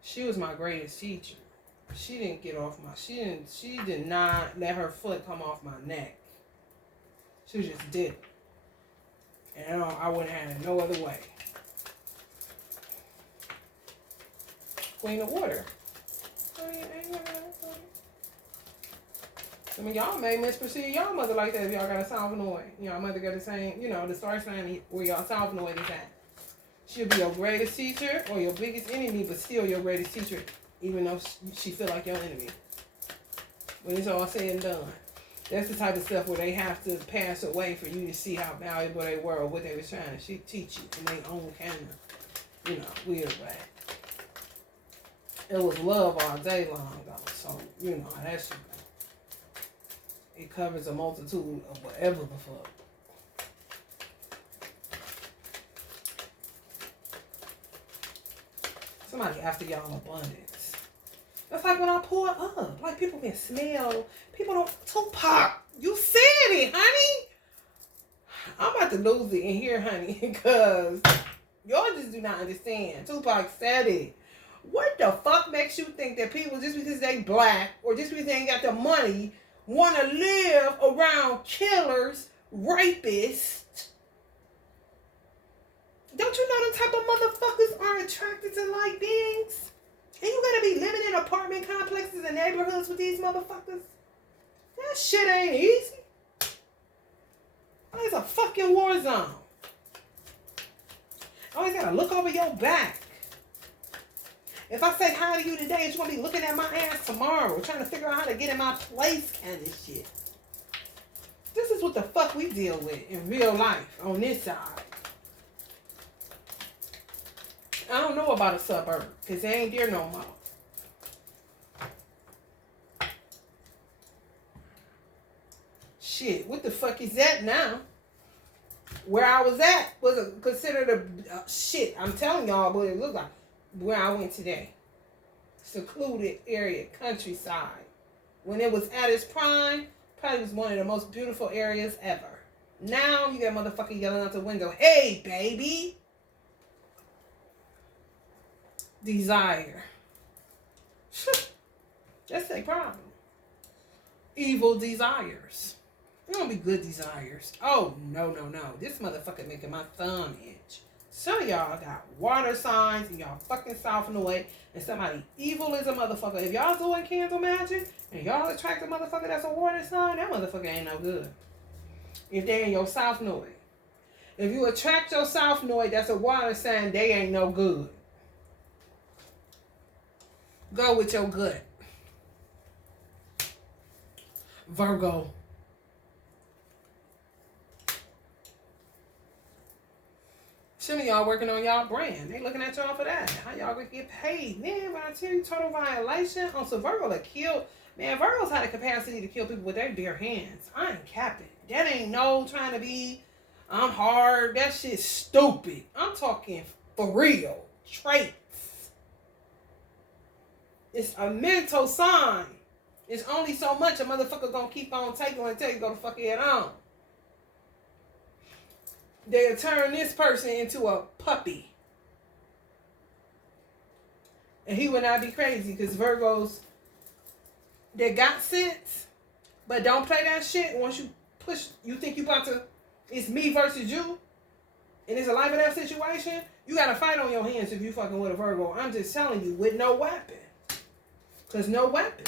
She was my greatest teacher. She didn't get off my... She did not let her foot come off my neck. She just did it. And I wouldn't have had it no other way. Queen of Water. Some of y'all may misperceive y'all mother like that if y'all got a South Node. Y'all mother got the same, the star sign where y'all South Node is at. She'll be your greatest teacher or your biggest enemy, but still your greatest teacher, even though she feel like your enemy. When it's all said and done. That's the type of stuff where they have to pass away for you to see how valuable they were or what they was trying to teach you in their own kind of, weird way. It was love all day long, though. So, how that shit go. It covers a multitude of whatever the fuck. Somebody after y'all abundance. That's like when I pull up. Like, people can smell. People don't... Tupac, you said it, honey. I'm about to lose it in here, honey. Because y'all just do not understand. Tupac said it. What the fuck makes you think that people, just because they black, or just because they ain't got the money, want to live around killers, rapists? Don't you know the type of motherfuckers are attracted to like beings? And you gotta be living in apartment complexes and neighborhoods with these motherfuckers? That shit ain't easy. It's a fucking war zone. Always gotta look over your back. If I say hi to you today, you're gonna be looking at my ass tomorrow, trying to figure out how to get in my place kind of shit. This is what the fuck we deal with in real life on this side. I don't know about a suburb, because they ain't there no more. Shit, what the fuck is that now? Where I was at was considered a shit. I'm telling y'all what it looked like. Where I went today. Secluded area, countryside. When it was at its prime, probably was one of the most beautiful areas ever. Now you got motherfucker yelling out the window, "Hey, baby!" Desire. That's their problem. Evil desires. It don't be good desires. Oh, no. This motherfucker making my thumb itch. Some of y'all got water signs and y'all fucking South Node, and somebody evil as a motherfucker. If y'all doing candle magic and y'all attract a motherfucker that's a water sign, that motherfucker ain't no good. If they in your South Node. If you attract your South Node that's a water sign, they ain't no good. Go with your gut. Virgo. Some of y'all working on y'all brand. They looking at y'all for that. How y'all gonna get paid? Man, when I tell you total violation on some Virgo that killed. Man, Virgos had the capacity to kill people with their bare hands. I ain't capping. That ain't no trying to be, I'm hard. That shit's stupid. I'm talking for real. Traits. It's a mental sign. It's only so much a motherfucker gonna keep on taking until you go to fuck it on. They'll turn this person into a puppy. And he would not be crazy because Virgos, they got sense, but don't play that shit. Once you push, you think you about to, it's me versus you, and it's a life or death situation, you got to fight on your hands if you fucking with a Virgo. I'm just telling you, with no weapon. Because no weapon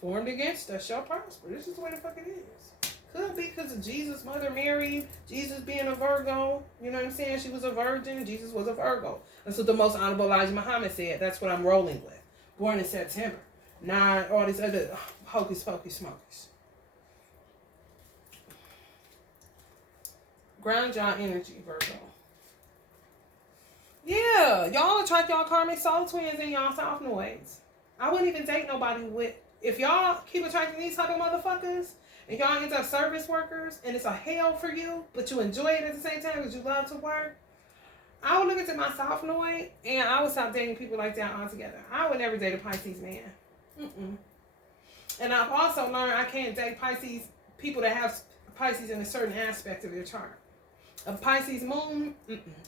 formed against us shall prosper. This is the way the fuck it is. Could be because of Jesus, Mother Mary, Jesus being a Virgo. You know what I'm saying? She was a virgin. Jesus was a Virgo. That's what the most honorable Elijah Muhammad said. That's what I'm rolling with. Born in September. Not all these other hocus pocus smokers. Ground y'all energy, Virgo. Yeah, y'all attract y'all karmic soul twins and y'all South Nodes. I wouldn't even date nobody with, if y'all keep attracting these type of motherfuckers and y'all end up service workers and it's a hell for you, but you enjoy it at the same time because you love to work, I would look into my South Node and I would stop dating people like that altogether. I would never date a Pisces man. Mm-mm. And I've also learned I can't date Pisces, people that have Pisces in a certain aspect of their chart. A Pisces moon,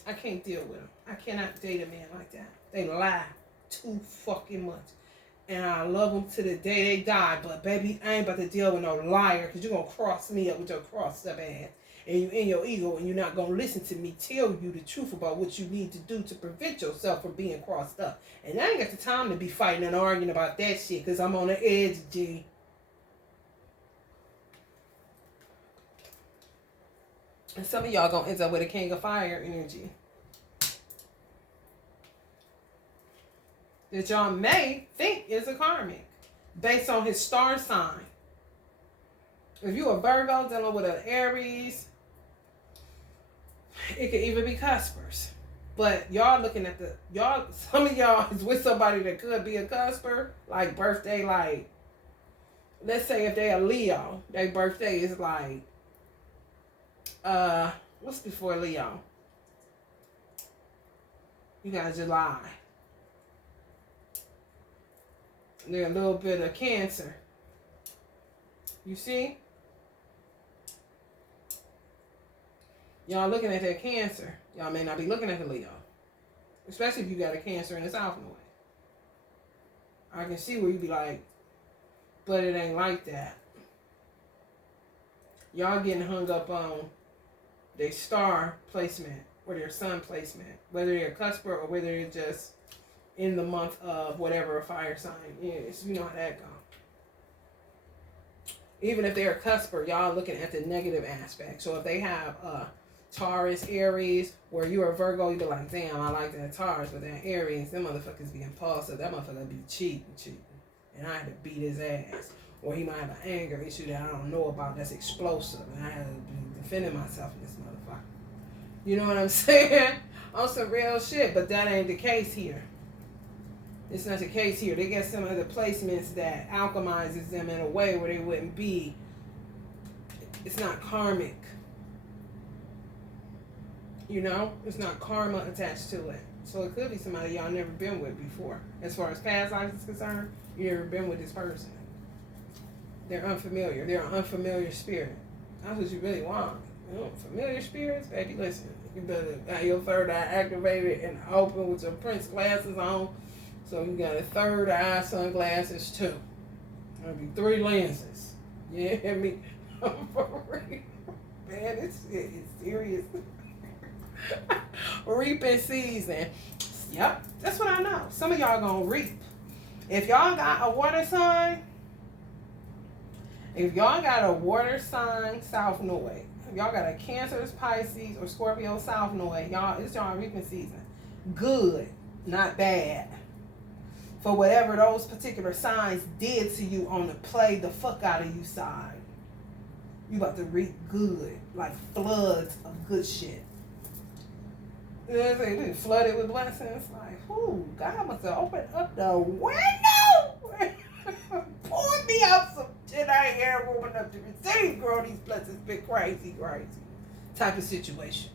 I can't deal with them. I cannot date a man like that. They lie too fucking much. And I love them to the day they die. But baby, I ain't about to deal with no liar because you're going to cross me up with your crossed up ass. And you in your ego and you're not going to listen to me tell you the truth about what you need to do to prevent yourself from being crossed up. And I ain't got the time to be fighting and arguing about that shit because I'm on the edge, G. And some of y'all gonna end up with a King of Fire energy. That y'all may think is a karmic. Based on his star sign. If you a Virgo dealing with an Aries, it could even be Cuspers. But y'all looking at some of y'all is with somebody that could be a Cusper. Like birthday, like, let's say if they a Leo, their birthday is like, what's before Leo? You got July. They're a little bit of Cancer. You see? Y'all looking at that Cancer. Y'all may not be looking at the Leo. Especially if you got a Cancer in the South Node. I can see where you be like, but it ain't like that. Y'all getting hung up on their star placement or their sun placement, whether they're a cusper or whether they're just in the month of whatever a fire sign is. You know how that goes. Even if they're a cusper, y'all looking at the negative aspect. So if they have Taurus, Aries, where you're a Virgo, you be like, damn, I like that Taurus, but that Aries, them motherfuckers be impulsive. That motherfucker be cheating. And I had to beat his ass. Or he might have an anger issue that I don't know about that's explosive. And I had to be defending myself in this motherfucker. You know what I'm saying? On some real shit, but that ain't the case here. It's not the case here. They get some of the placements that alchemizes them in a way where they wouldn't be. It's not karmic. You know? It's not karma attached to it. So it could be somebody y'all never been with before. As far as past life is concerned, you never been with this person. They're unfamiliar. They're an unfamiliar spirit. That's what you really want. You know, familiar spirits, baby, listen. You better have your third eye activated and open with your Prince glasses on. So you got a third eye sunglasses too. There'll be 3 lenses. You hear me? For real. Man, this shit is serious. Reaping season. Yep, that's what I know. Some of y'all gonna reap. If y'all got a water sign, South Node. If y'all got a Cancer, Pisces, or Scorpio South Node, y'all, it's y'all reaping season. Good, not bad. For whatever those particular signs did to you on the play the fuck out of you side. You about to reap good, like floods of good shit. You know what I'm saying? Flooded with blessings. Like, whoo, God must have opened up the window. Poured me out some shit I ain't ever opened up to receive, girl. These blessings been crazy type of situation.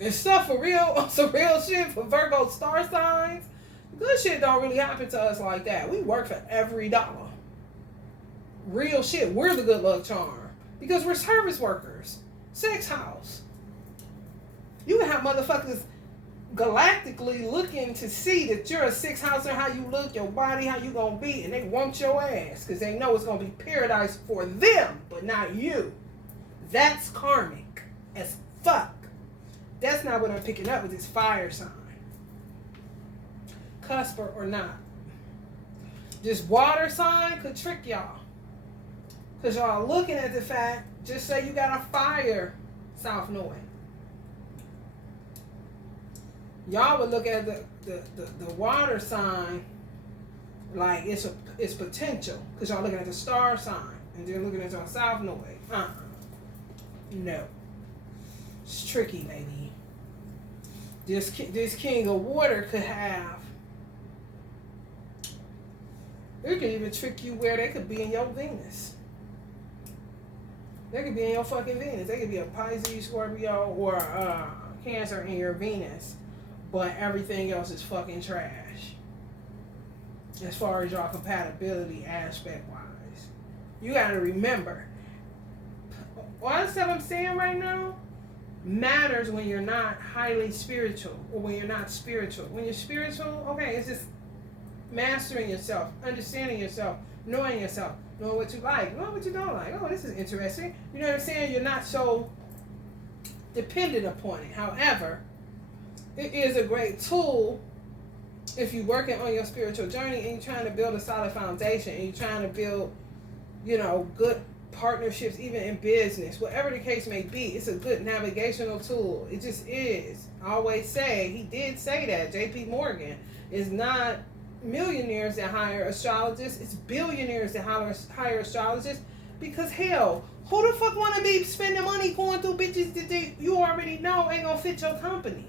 And stuff for real, some real shit for Virgo star signs. Good shit don't really happen to us like that. We work for every dollar. Real shit. We're the good luck charm. Because we're service workers. 6th house. You can have motherfuckers galactically looking to see that you're a 6th houser, how you look, your body, how you gonna be, and they want your ass because they know it's gonna be paradise for them, but not you. That's karmic as fuck. That's not what I'm picking up with this fire sign. Cusper or not. This water sign could trick y'all. Because y'all looking at the fact, just say you got a fire South Node. Y'all would look at the water sign like it's potential. Because y'all looking at the star sign. And then looking at your South Node. No. It's tricky, baby. This king of water could have. It could even trick you where they could be in your Venus. They could be in your fucking Venus. They could be a Pisces, Scorpio, or Cancer in your Venus. But everything else is fucking trash. As far as y'all compatibility aspect wise. You gotta remember. All the stuff I'm saying right now matters when you're not highly spiritual. Or when you're not spiritual. When you're spiritual, okay, it's just mastering yourself, understanding yourself, knowing yourself, knowing what you like, knowing what you don't like. Oh, this is interesting. You know what I'm saying? You're not so dependent upon it. However, it is a great tool if you're working on your spiritual journey and you're trying to build a solid foundation and you're trying to build, good partnerships, even in business, whatever the case may be. It's a good navigational tool. It just is. I always say, he did say that, JP Morgan, is not millionaires that hire astrologists, it's billionaires that hire astrologists, because hell, who the fuck want to be spending money going through bitches that you already know ain't gonna fit your company?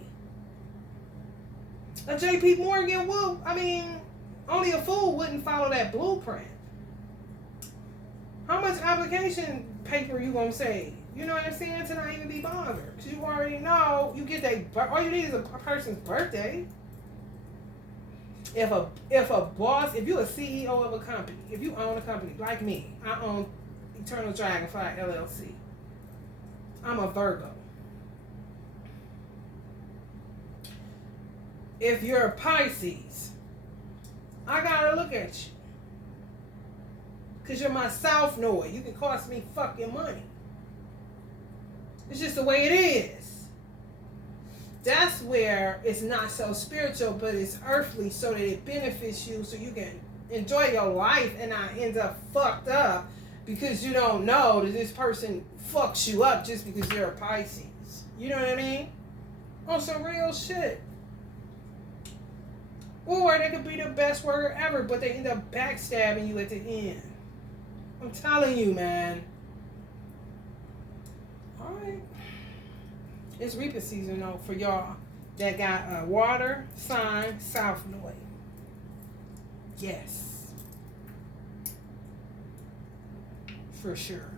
A JP Morgan will, only a fool wouldn't follow that blueprint. How much application paper you gonna save? You know what I'm saying? To not even be bothered. Because you already know, you get all you need is a person's birthday. If a boss, if you're a CEO of a company, if you own a company, like me, I own Eternal Dragonfly LLC. I'm a Virgo. If you're a Pisces, I gotta look at you. Because you're my South Node. You can cost me fucking money. It's just the way it is. That's where it's not so spiritual, but it's earthly, so that it benefits you, so you can enjoy your life and not end up fucked up because you don't know that this person fucks you up just because you're a Pisces. You know what I mean? On some real shit. Or they could be the best worker ever, but they end up backstabbing you at the end. I'm telling you, man. Alright. It's reaping season, though, for y'all that got a water sign South Node. Yes. For sure.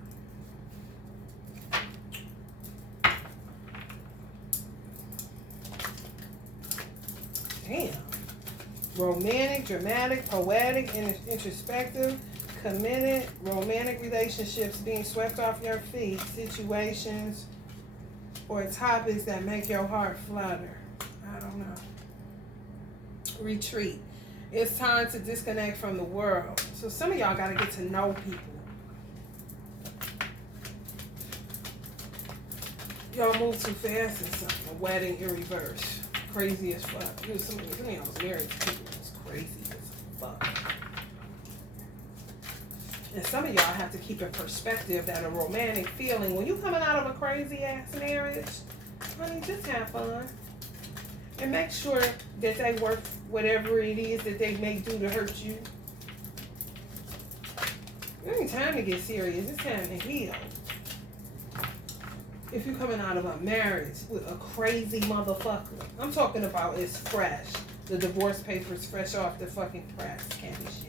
Damn. Romantic, dramatic, poetic, introspective, committed, romantic relationships being swept off your feet, situations, or topics that make your heart flutter. I don't know. Retreat. It's time to disconnect from the world. So some of y'all got to get to know people. Y'all move too fast and stuff. A wedding in reverse. Crazy as fuck. Some of y'all was married to people that's crazy as fuck. And some of y'all have to keep in perspective that a romantic feeling, when you coming out of a crazy ass marriage, honey, just have fun. And make sure that they work whatever it is that they may do to hurt you. It ain't time to get serious. It's time to heal. If you're coming out of a marriage with a crazy motherfucker, I'm talking about it's fresh. The divorce papers fresh off the fucking press kind of shit.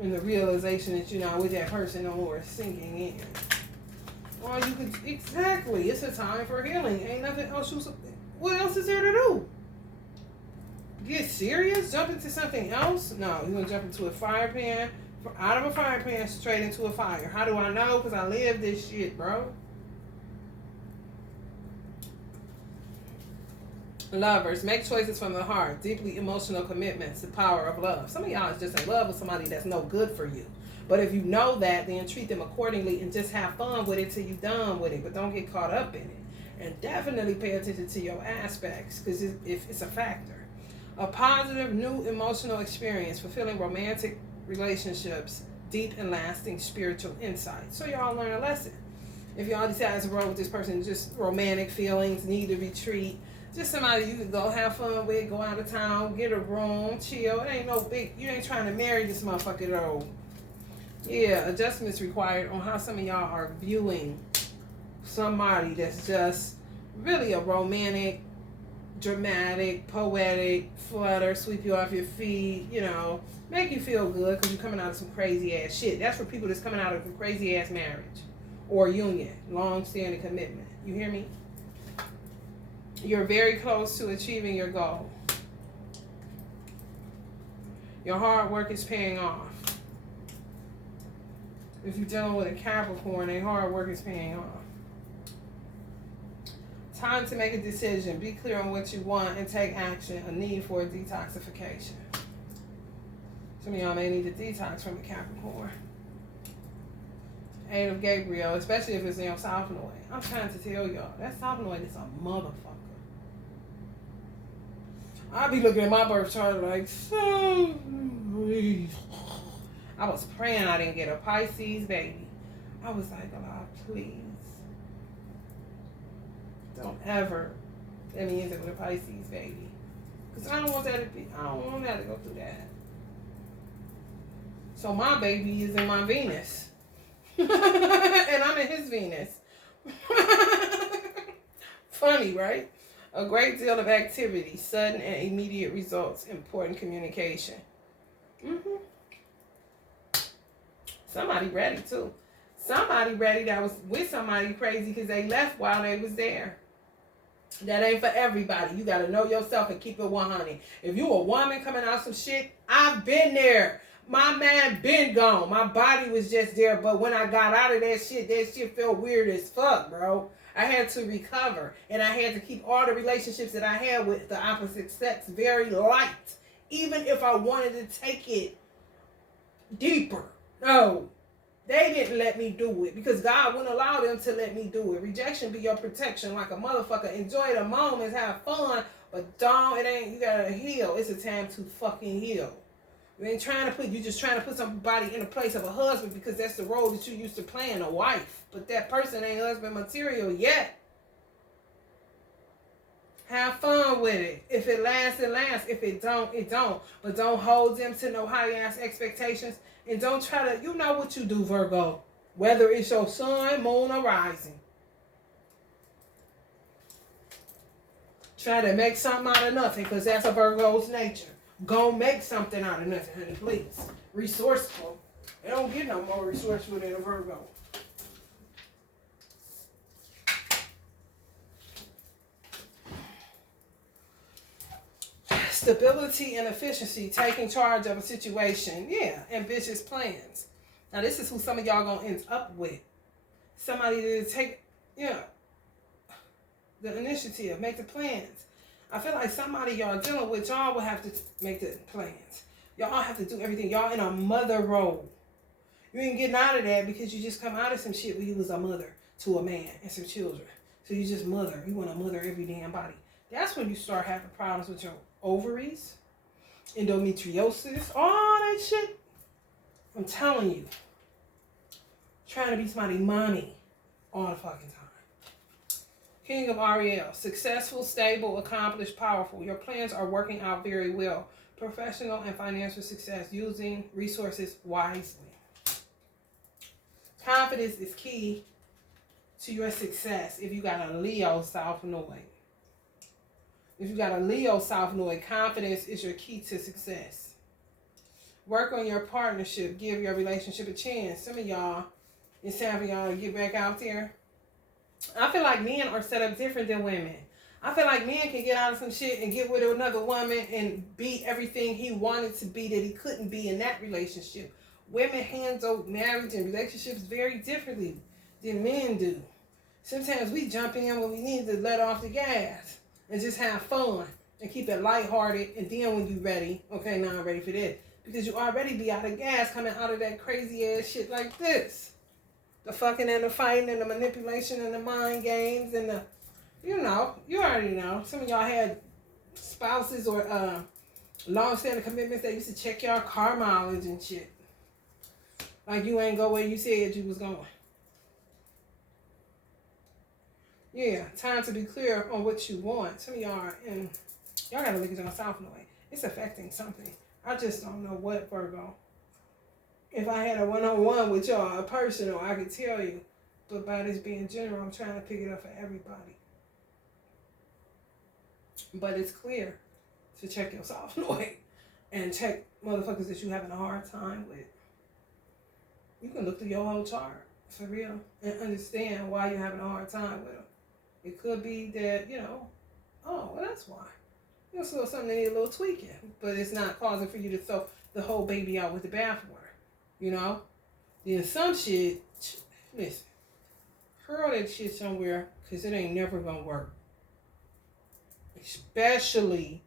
And the realization that you're not with that person no more is sinking in. Well, you could, exactly, it's a time for healing. Ain't nothing else what else is there to do? Get serious? Jump into something else? No, you're gonna jump into a fire pan, out of a fire pan straight into a fire. How do I know? Because I live this shit, bro. Lovers, make choices from the heart. Deeply emotional commitments, the power of love. Some of y'all is just in love with somebody that's no good for you. But if you know that, then treat them accordingly and just have fun with it till you're done with it. But don't get caught up in it. And definitely pay attention to your aspects, because it's a factor. A positive new emotional experience, fulfilling romantic relationships, deep and lasting spiritual insight. So y'all learn a lesson. If y'all decide to roll with this person, just romantic feelings, need to retreat, just somebody you can go have fun with, go out of town, get a room, chill. It ain't no big, you ain't trying to marry this motherfucker though. Yeah, adjustments required on how some of y'all are viewing somebody that's just really a romantic, dramatic, poetic, flutter, sweep you off your feet, you know, make you feel good because you're coming out of some crazy ass shit. That's for people that's coming out of a crazy ass marriage or union, long standing commitment. You hear me? You're very close to achieving your goal. Your hard work is paying off. If you're dealing with a Capricorn, their hard work is paying off. Time to make a decision. Be clear on what you want and take action. A need for a detoxification. Some of y'all may need a detox from a Capricorn. Eight of Gabriel, especially if it's in your South Node. I'm trying to tell y'all, that South Node is a motherfucker. I be looking at my birth chart like, so I was praying I didn't get a Pisces baby. I was like, God, please. Don't ever let me end up with a Pisces baby. Because I don't want that to be, I don't want that to go through that. So my baby is in my Venus. And I'm in his Venus. Funny, right? A great deal of activity, sudden and immediate results, important communication. Somebody ready too. Somebody ready that was with somebody crazy because they left while they was there. That ain't for everybody. You got to know yourself and keep it 100. If you a woman coming out some shit, I've been there. My man been gone. My body was just there. But when I got out of that shit felt weird as fuck, bro. I had to recover. And I had to keep all the relationships that I had with the opposite sex very light. Even if I wanted to take it deeper. No. They didn't let me do it because God wouldn't allow them to let me do it. Rejection be your protection like a motherfucker. Enjoy the moments, have fun, but don't, it ain't, you gotta heal. It's a time to fucking heal. You ain't trying to put, you just trying to put somebody in the place of a husband because that's the role that you used to play in, a wife. But that person ain't husband material yet. Have fun with it. If it lasts, it lasts. If it don't, it don't. But don't hold them to no high-ass expectations. And don't try to, you know what you do, Virgo. Whether it's your sun, moon, or rising. Try to make something out of nothing because that's a Virgo's nature. Go make something out of nothing, honey, please. Resourceful. They don't get no more resourceful than a Virgo. Stability and efficiency, taking charge of a situation. Yeah, ambitious plans. Now, this is who some of y'all going to end up with. Somebody to take, the initiative, make the plans. I feel like somebody y'all dealing with, y'all will have to make the plans. Y'all have to do everything. Y'all in a mother role. You ain't getting out of that because you just come out of some shit where you was a mother to a man and some children. So you just mother. You want to mother every damn body. That's when you start having problems with your ovaries, endometriosis, all that shit. I'm telling you. Trying to be somebody's mommy all the fucking time. King of Ariel, successful, stable, accomplished, powerful. Your plans are working out very well. Professional and financial success, using resources wisely. Confidence is key to your success if you got a Leo South Node. If you got a Leo South Node, confidence is your key to success. Work on your partnership. Give your relationship a chance. Some of y'all, it's time for y'all to get back out there. I feel like men are set up different than women. I feel like men can get out of some shit and get with another woman and be everything he wanted to be that he couldn't be in that relationship. Women handle marriage and relationships very differently than men do. Sometimes we jump in when we need to let off the gas and just have fun and keep it lighthearted. And then when you're ready, okay, now I'm ready for this. Because you already be out of gas coming out of that crazy ass shit like this. The fucking and the fighting and the manipulation and the mind games and the, you already know. Some of y'all had spouses or long-standing commitments that used to check your car mileage and shit. Like you ain't go where you said you was going. Yeah, time to be clear on what you want. Some of y'all are in, y'all gotta look at your South Node. It's affecting something. I just don't know what, Virgo. If I had a one-on-one with y'all, a personal, I could tell you. But by this being general, I'm trying to pick it up for everybody. But it's clear to check your sophnoid and check motherfuckers that you having a hard time with. You can look through your whole chart, for real, and understand why you're having a hard time with them. It could be that, oh, well, that's why. You know, something that needs a little tweaking, but it's not causing for you to throw the whole baby out with the bathwater, Then some shit, listen, hurl that shit somewhere, because it ain't never going to work. Especially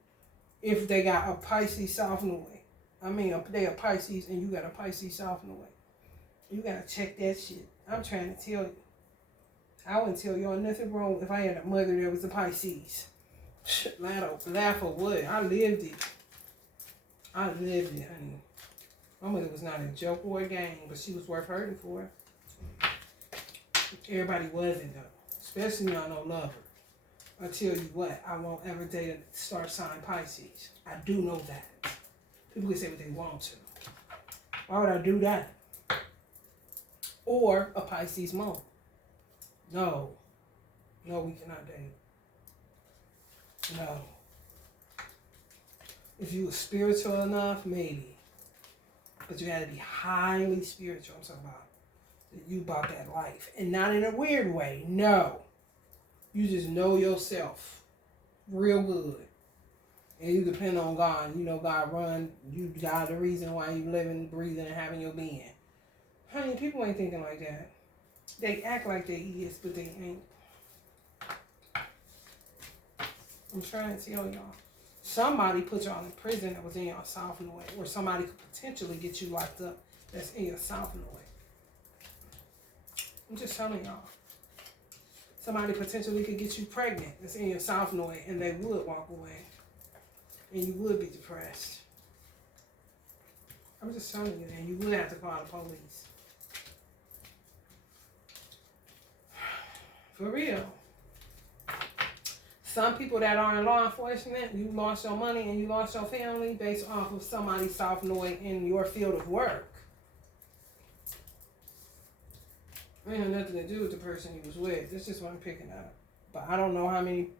if they got a Pisces sophnoid. I mean, they a Pisces and you got a Pisces sophnoid. You got to check that shit. I'm trying to tell you. I wouldn't tell y'all nothing wrong if I had a mother that was a Pisces. Laugh or what? I lived it. Honey. My mother was not a joke or a game, but she was worth hurting for. Everybody wasn't, though. Especially y'all no lover. I tell you what, I won't ever date a star sign Pisces. I do know that. People can say what they want to. Why would I do that? Or a Pisces moon. No, we cannot date. No. If you were spiritual enough, maybe. But you had to be highly spiritual. I'm talking about you about that life. And not in a weird way. No. You just know yourself real good. And you depend on God. You know God run. You got the reason why you living, breathing, and having your being. Honey, people ain't thinking like that. They act like they is, but they ain't. I'm trying to tell y'all. Somebody put y'all in prison that was in your sophnoid. Or somebody could potentially get you locked up that's in your sophnoid. I'm just telling y'all. Somebody potentially could get you pregnant that's in your sophnoid and they would walk away. And you would be depressed. I'm just telling you, and you would have to call the police. For real. Some people that are in law enforcement, you lost your money and you lost your family based off of somebody's sophnoid in your field of work. It had nothing to do with the person he was with. That's just what I'm picking up. But I don't know how many,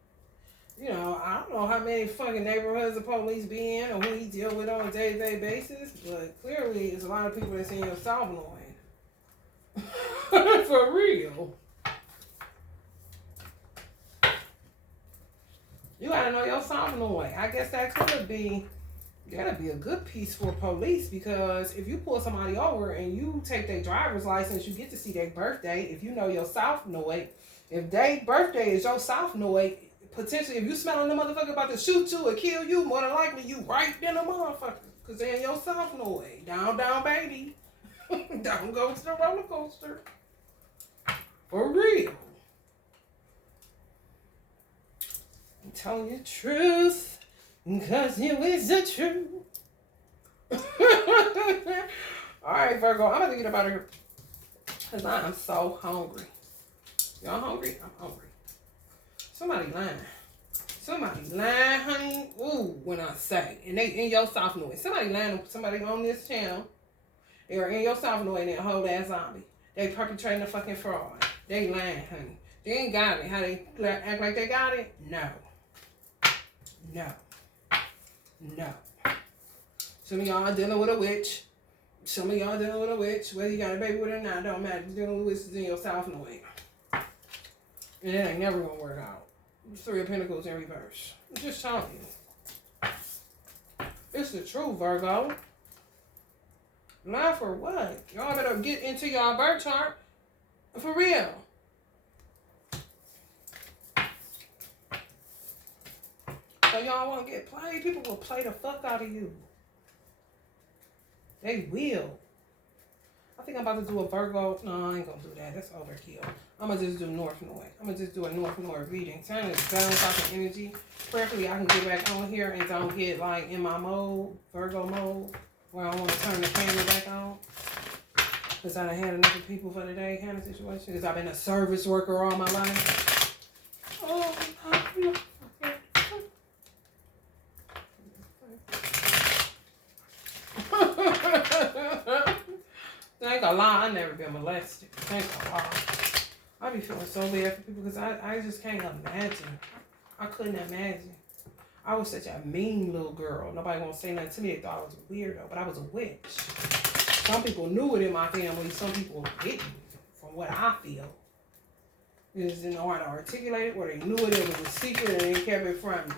I don't know how many fucking neighborhoods the police be in or who he deal with on a day-to-day basis. But clearly, there's a lot of people that's in your sophnoid. For real. You gotta know your sophnoid. I guess that could be, that'd be a good piece for police, because if you pull somebody over and you take their driver's license, you get to see their birthday. If you know your sophnoid, if their birthday is your sophnoid, potentially if you smelling the motherfucker about to shoot you or kill you, more than likely you right then a motherfucker, because they're in your sophnoid. Down, baby. Don't go to the roller coaster. For real. I'm telling you the truth, because you is the truth. Alright, Virgo, I'm about to get up out of here, because I am so hungry. Y'all hungry? I'm hungry. Somebody lying, honey. Ooh, when I say. And they in your sophnoid. Somebody lying to somebody on this channel. They are in your sophnoid and they're a whole ass zombie. They perpetrating a fucking fraud. They lying, honey. They ain't got it. How they act like they got it? No. Some of y'all are dealing with a witch. Whether you got a baby with her or not, don't matter. You're dealing with witches in your sophnoid. And it ain't never gonna work out. 3 of Pentacles in reverse. I'm just telling you. It's the truth, Virgo. Lie for what? Y'all better get into y'all birth chart. For real. So y'all want to get played? People will play the fuck out of you. They will. I think I'm about to do a Virgo. No, I ain't going to do that. That's overkill. I'm going to just do North Node. I'm going to just do a North Node reading. Trying to balance out the energy. Prayerfully, I can get back on here and don't get like in my mode, Virgo mode, where I want to turn the camera back on. Because I done had enough of people for the day kind of situation. Because I've been a service worker all my life. Oh, I ain't gonna lie, I never been molested. Thank God. I be feeling so bad for people because I just can't imagine. I couldn't imagine. I was such a mean little girl. Nobody won't say nothing to me. They thought I was a weirdo, but I was a witch. Some people knew it in my family. Some people didn't, from what I feel. They just didn't know how to articulate it, or they knew it was a secret and they kept it from me.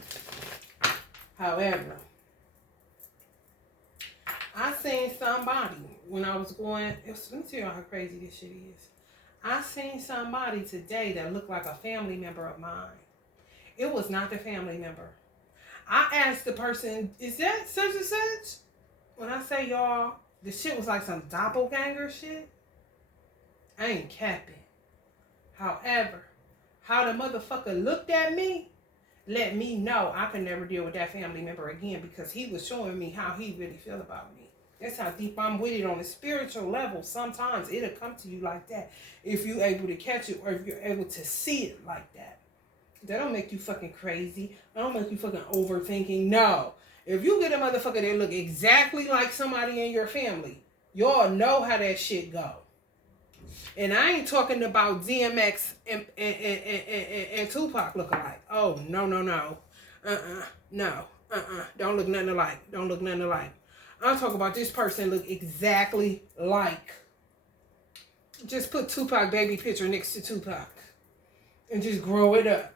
However, I seen somebody when I was going, let me tell you how crazy this shit is. I seen somebody today that looked like a family member of mine. It was not the family member. I asked the person, is that such and such? When I say y'all, the shit was like some doppelganger shit. I ain't capping. However, how the motherfucker looked at me let me know I could never deal with that family member again, because he was showing me how he really feel about me. That's how deep I'm with it on a spiritual level. Sometimes it'll come to you like that if you're able to catch it, or if you're able to see it like that. That don't make you fucking crazy. That don't make you fucking overthinking. No. If you get a motherfucker that look exactly like somebody in your family, y'all know how that shit go. And I ain't talking about DMX and Tupac look alike. Oh, no. No. Don't look nothing alike. I'm talking about this person look exactly like. Just put Tupac baby picture next to Tupac. And just grow it up.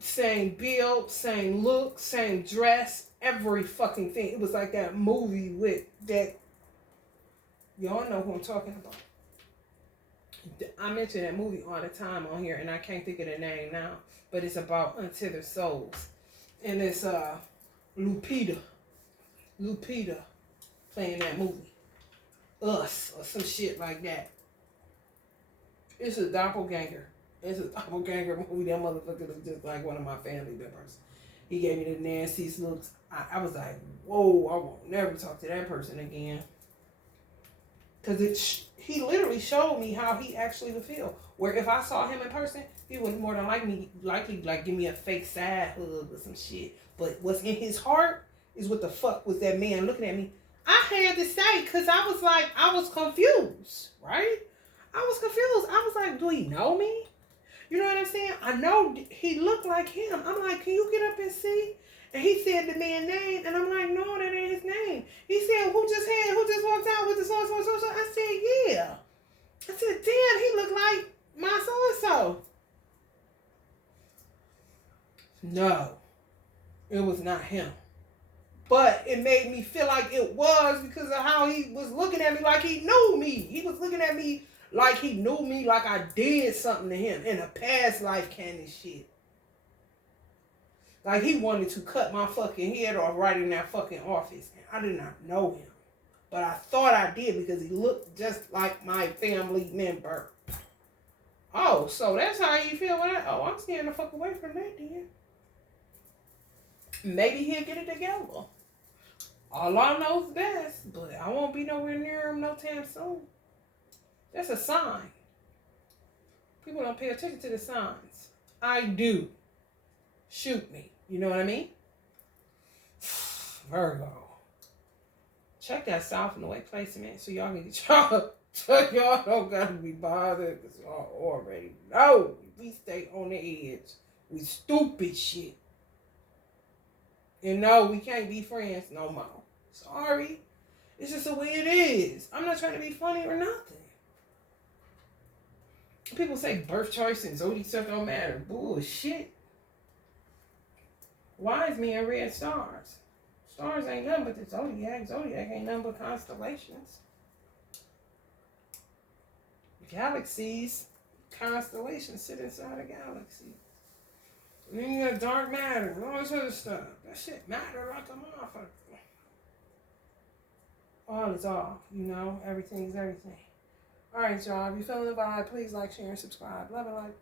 Same build, same look, same dress, every fucking thing. It was like that movie with that. Y'all know who I'm talking about. I mention that movie all the time on here, and I can't think of the name now. But it's about Untethered Souls. And it's Lupita playing that movie. Us, or some shit like that. It's a doppelganger. It's a doppelganger movie. That motherfucker was just like one of my family members. He gave me the nastiest looks. I was like, whoa, I won't never talk to that person again. Because he literally showed me how he actually would feel. Where if I saw him in person, he would more than likely like give me a fake side hug or some shit. But what's in his heart is what the fuck was that man looking at me. I had to say, because I was confused, right? I was confused. I was like, do he know me? You know what I'm saying? I know he looked like him. I'm like, can you get up and see? And he said the man's name, and I'm like, no, that ain't his name. He said, who just walked out with the so. I said, yeah. I said, damn, he looked like my so-and-so. No, it was not him. But it made me feel like it was, because of how he was looking at me like he knew me. He was looking at me like he knew me, like I did something to him in a past life kind of shit. Like he wanted to cut my fucking head off right in that fucking office. And I did not know him. But I thought I did, because he looked just like my family member. Oh, so that's how you feel when I'm staying the fuck away from that then. Maybe he'll get it together. Allah knows best, but I won't be nowhere near him no time soon. That's a sign. People don't pay attention to the signs. I do. Shoot me. You know what I mean? Virgo. Check that South North placement so y'all can get y'all. So y'all don't gotta be bothered, because y'all already know we stay on the edge. We stupid shit. And no, we can't be friends no more. Sorry. It's just the way it is. I'm not trying to be funny or nothing. People say birth choice and zodiac stuff don't matter. Bullshit. Wise men, red stars. Stars ain't nothing but the zodiac. Zodiac ain't nothing but constellations. Galaxies, constellations sit inside a galaxy. And then you got dark matter and all this other stuff. That shit matter like a motherfucker. All is all, you know. Everything is everything. All right, y'all. If you're feeling the vibe, please like, share, and subscribe. Love and light.